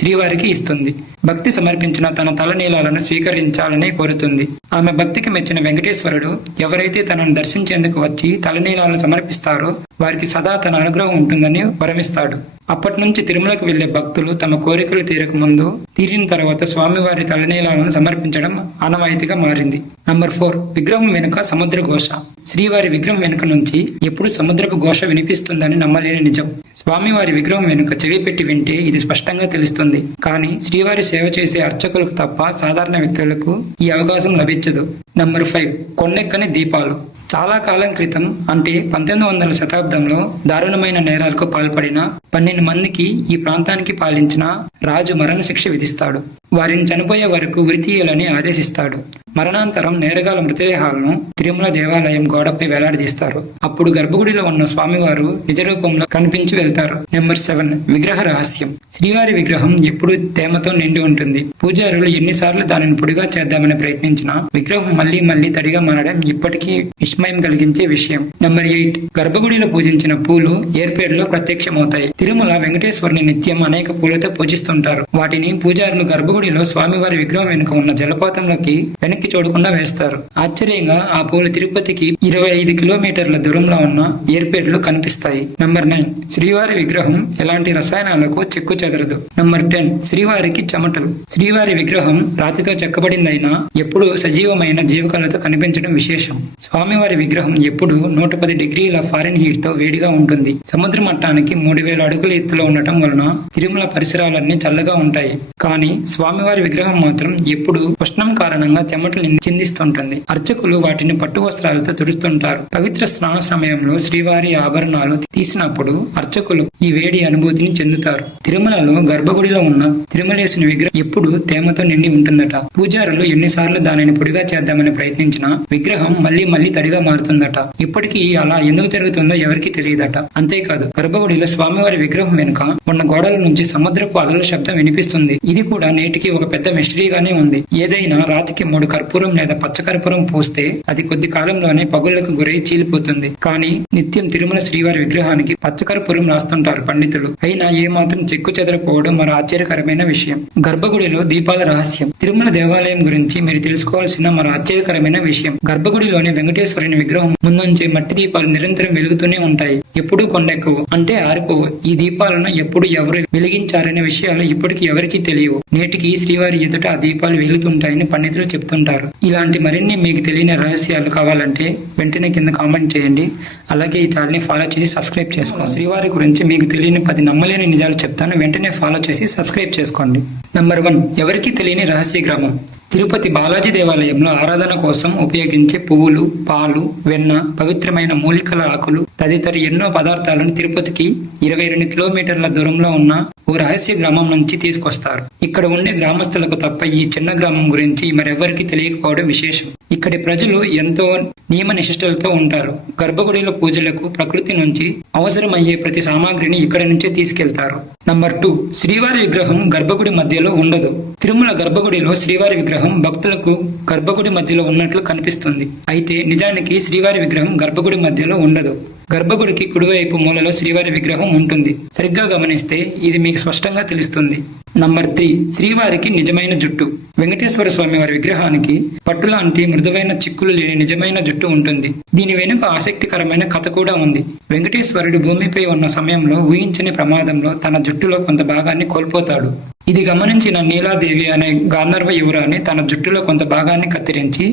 శ్రీవారికి ఇస్తుంది. భక్తి సమర్పించిన తన తలనీలాలను స్వీకరించాలని కోరుతుంది. ఆమె భక్తికి మెచ్చిన వెంకటేశ్వరుడు ఎవరైతే తనను దర్శించేందుకు వచ్చి తలనీలాలను సమర్పిస్తారో వారికి సదా తన అనుగ్రహం ఉంటుందని వరమిస్తాడు. అప్పటి నుంచి తిరుమలకు వెళ్లే భక్తులు తమ కోరికలు తీరక ముందు తీరిన తర్వాత స్వామివారి తలనీలాలను సమర్పించడం ఆనవాయితీగా మారింది. నంబర్ 4, విగ్రహం వెనుక సముద్ర ఘోష. శ్రీవారి విగ్రహం వెనుక నుంచి ఎప్పుడు సముద్రపు ఘోష వినిపిస్తుందని నమ్మలేని నిజం. స్వామివారి విగ్రహం వెనుక చెవి పెట్టి వింటే ఇది స్పష్టంగా తెలుస్తుంది. కానీ శ్రీవారి సేవ చేసే అర్చకులకు తప్ప సాధారణ వ్యక్తులకు ఈ అవకాశం లభించదు. నంబర్ 5, కొండెక్కని దీపాలు. చాలా కాలం క్రితం అంటే 1900వ శతాబ్దంలో దారుణమైన నేరాలకు పాల్పడిన 12 మందికి ఈ ప్రాంతానికి పాలించిన రాజు మరణశిక్ష విధిస్తాడు. వారిని చనిపోయే వరకు ఉరితీయాలని ఆదేశిస్తాడు. మరణాంతరం నేరగాల మృతదేహాలను తిరుమల దేవాలయం గోడపై వేలాడదీస్తారు. అప్పుడు గర్భగుడిలో ఉన్న స్వామివారు నిజ రూపంలో కనిపించి వెళ్తారు. నెంబర్ 7, విగ్రహ రహస్యం. శ్రీవారి విగ్రహం ఎప్పుడు తేమతో నిండి ఉంటుంది. పూజారులు ఎన్నిసార్లు దానిని పొడిగా చేద్దామని ప్రయత్నించినా విగ్రహం మళ్లీ మళ్లీ తడిగా మారడం ఇప్పటికీ విస్మయం కలిగించే విషయం. నెంబర్ 8, గర్భగుడిలో పూజించిన పూలు ఏర్పేరులో ప్రత్యక్షమవుతాయి. తిరుమల వెంకటేశ్వరుని నిత్యం అనేక పూలతో పూజిస్తుంటారు. వాటిని పూజారులు గర్భగుడిలో స్వామివారి విగ్రహం వెనుక ఉన్న జలపాతంలోకి వెనక్కి చూడకుండా వేస్తారు. ఆశ్చర్యంగా ఆ పూలు తిరుపతికి 25 కిలోమీటర్ల దూరంలో ఉన్న ఏర్పేరులో కనిపిస్తాయి. నంబర్ 9, శ్రీవారి విగ్రహం ఎలాంటి రసాయనాలకు చెక్కు చెదరదు. నంబర్ 10, శ్రీవారికి చెమటలు. శ్రీవారి విగ్రహం రాతితో చెక్కబడిందైనా ఎప్పుడు సజీవమైన జీవకళతో కనిపించడం విశేషం. స్వామివారి విగ్రహం ఎప్పుడు 110 డిగ్రీల ఫారెన్ హీట్ తో వేడిగా ఉంటుంది. సముద్ర మట్టానికి 3000 అడుగుల ఎత్తులో ఉండటం వలన తిరుమల పరిసరాలన్నీ చల్లగా ఉంటాయి. కానీ స్వామివారి విగ్రహం మాత్రం ఎప్పుడు ఉష్ణం కారణంగా చెమటలు చిందిస్తుంటుంది. అర్చకులు వాటిని పట్టు వస్త్రాలతో తుడుస్తుంటారు. పవిత్ర స్నాన సమయంలో శ్రీవారి ఆభరణాలు తీసినప్పుడు అర్చకులు ఈ వేడి అనుభూతిని చెందుతారు. తిరుమలలో గర్భగుడిలో ఉన్న తిరుమలేశుని విగ్రహం ఎప్పుడు తేమతో నిండి ఉంటుందట. పూజారులు ఎన్నిసార్లు దానిని పొడిగా చేద్దామని ప్రయత్నించినా విగ్రహం మళ్లీ మళ్లీ తడిగా మారుతుందట. ఇప్పటికీ అలా ఎందుకు జరుగుతుందో ఎవరికి తెలియదట. అంతేకాదు గర్భగుడిలో స్వామివారి విగ్రహం వెనుక ఉన్న గోడల నుంచి సముద్రపు అలల శబ్దం వినిపిస్తుంది. ఇది కూడా నేటికి ఒక పెద్ద మిస్టరీగానే ఉంది. ఏదైనా రాతికి 3 కర్పూరం లేదా పచ్చకర్పూరం పూస్తే అది కొద్ది కాలంలోనే పగుళ్లకు గురై చీలిపోతుంది. కానీ నిత్యం తిరుమల శ్రీవారి విగ్రహానికి పచ్చకర్పూరం రాస్తుంటారు పండితులు. అయినా ఏమాత్రం చెక్కు చెదరపోవడం మరో ఆశ్చర్యకరమైన విషయం. గర్భగుడిలో దీపాల రహస్యం. తిరుమల దేవాలయం గురించి మీరు తెలుసుకోవాల్సిన మరో ఆశ్చర్యకరమైన విషయం. గర్భగుడిలోని వెంకటేశ్వరుని విగ్రహం ముందుంచే మట్టి దీపాలు నిరంతరం వెలుగుతూనే ఉంటాయి. ఎప్పుడూ కొండెక్కవు, అంటే ఆరిపోవు. ఈ దీపాలను ఎప్పుడు ఎవరు వెలిగించారనే విషయాలు ఇప్పటికీ ఎవరికీ తెలియవు. నేటికి శ్రీవారి ఎదుట ఆ దీపాలు వెలుగుతుంటాయని పండితులు చెప్తుంటారు. ఇలాంటి మరిన్ని మీకు తెలియని రహస్యాలు కావాలంటే వెంటనే కింద కామెంట్ చేయండి. అలాగే ఈ ఛానల్ని ఫాలో చేసి సబ్స్క్రైబ్ చేసుకోండి. శ్రీవారి గురించి మీకు తెలియని 10 నమ్మలేని నిజాలు చెప్తాను. వెంటనే ఫాలో చేసి సబ్స్క్రైబ్ చేసుకోండి. నంబర్ 1, ఎవరికీ తెలియని రహస్య గ్రామం. తిరుపతి బాలాజీ దేవాలయంలో ఆరాధన కోసం ఉపయోగించే పువ్వులు, పాలు, వెన్న, పవిత్రమైన మూలికల ఆకులు తదితర ఎన్నో పదార్థాలను తిరుపతికి 22 కిలోమీటర్ల దూరంలో ఉన్న ఓ రహస్య గ్రామం నుంచి తీసుకొస్తారు. ఇక్కడ ఉండే గ్రామస్తులకు తప్ప ఈ చిన్న గ్రామం గురించి మరెవ్వరికీ తెలియకపోవడం విశేషం. ఇక్కడి ప్రజలు ఎంతో నియమ నిష్ఠలతో ఉంటారు. గర్భగుడిలో పూజలకు ప్రకృతి నుంచి అవసరమయ్యే ప్రతి సామాగ్రిని ఇక్కడి నుంచే తీసుకెళ్తారు. నంబర్ 2, శ్రీవారి విగ్రహం గర్భగుడి మధ్యలో ఉండదు. తిరుమల గర్భగుడిలో శ్రీవారి విగ్రహం భక్తులకు గర్భగుడి మధ్యలో ఉన్నట్లు కనిపిస్తుంది. అయితే నిజానికి శ్రీవారి విగ్రహం గర్భగుడి మధ్యలో ఉండదు. గర్భగుడికి కుడివైపు మూలలో శ్రీవారి విగ్రహం ఉంటుంది. సరిగ్గా గమనిస్తే ఇది మీకు స్పష్టంగా తెలుస్తుంది. నంబర్ 3, శ్రీవారికి నిజమైన జుట్టు. వెంకటేశ్వర స్వామి వారి విగ్రహానికి పట్టులాంటి మృదువైన చిక్కులు లేని నిజమైన జుట్టు ఉంటుంది. దీని వెనుక ఆసక్తికరమైన కథ కూడా ఉంది. వెంకటేశ్వరుడు భూమిపై ఉన్న సమయంలో ఊహించని ప్రమాదంలో తన జుట్టులో కొంత భాగాన్ని కోల్పోతాడు. ఇది గమనించిన నీలాదేవి అనే గాంధర్వ యువరాణి తన జుట్టులో కొంత భాగాన్ని కత్తిరించి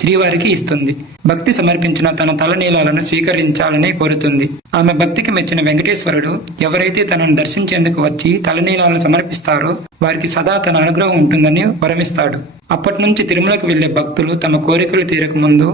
శ్రీవారికి ఇస్తుంది. భక్తి సమర్పించిన తన తలనీలాలను స్వీకరించాలని కోరుతుంది. ఆమె భక్తికి మెచ్చిన వెంకటేశ్వరుడు ఎవరైతే తనను దర్శించేందుకు వచ్చి తలనీలాలను సమర్పిస్తారో వారికి సదా తన అనుగ్రహం ఉంటుందని వరమిస్తాడు. అప్పటి నుంచి తిరుమలకు వెళ్లే భక్తులు తమ కోరికలు తీరక ముందు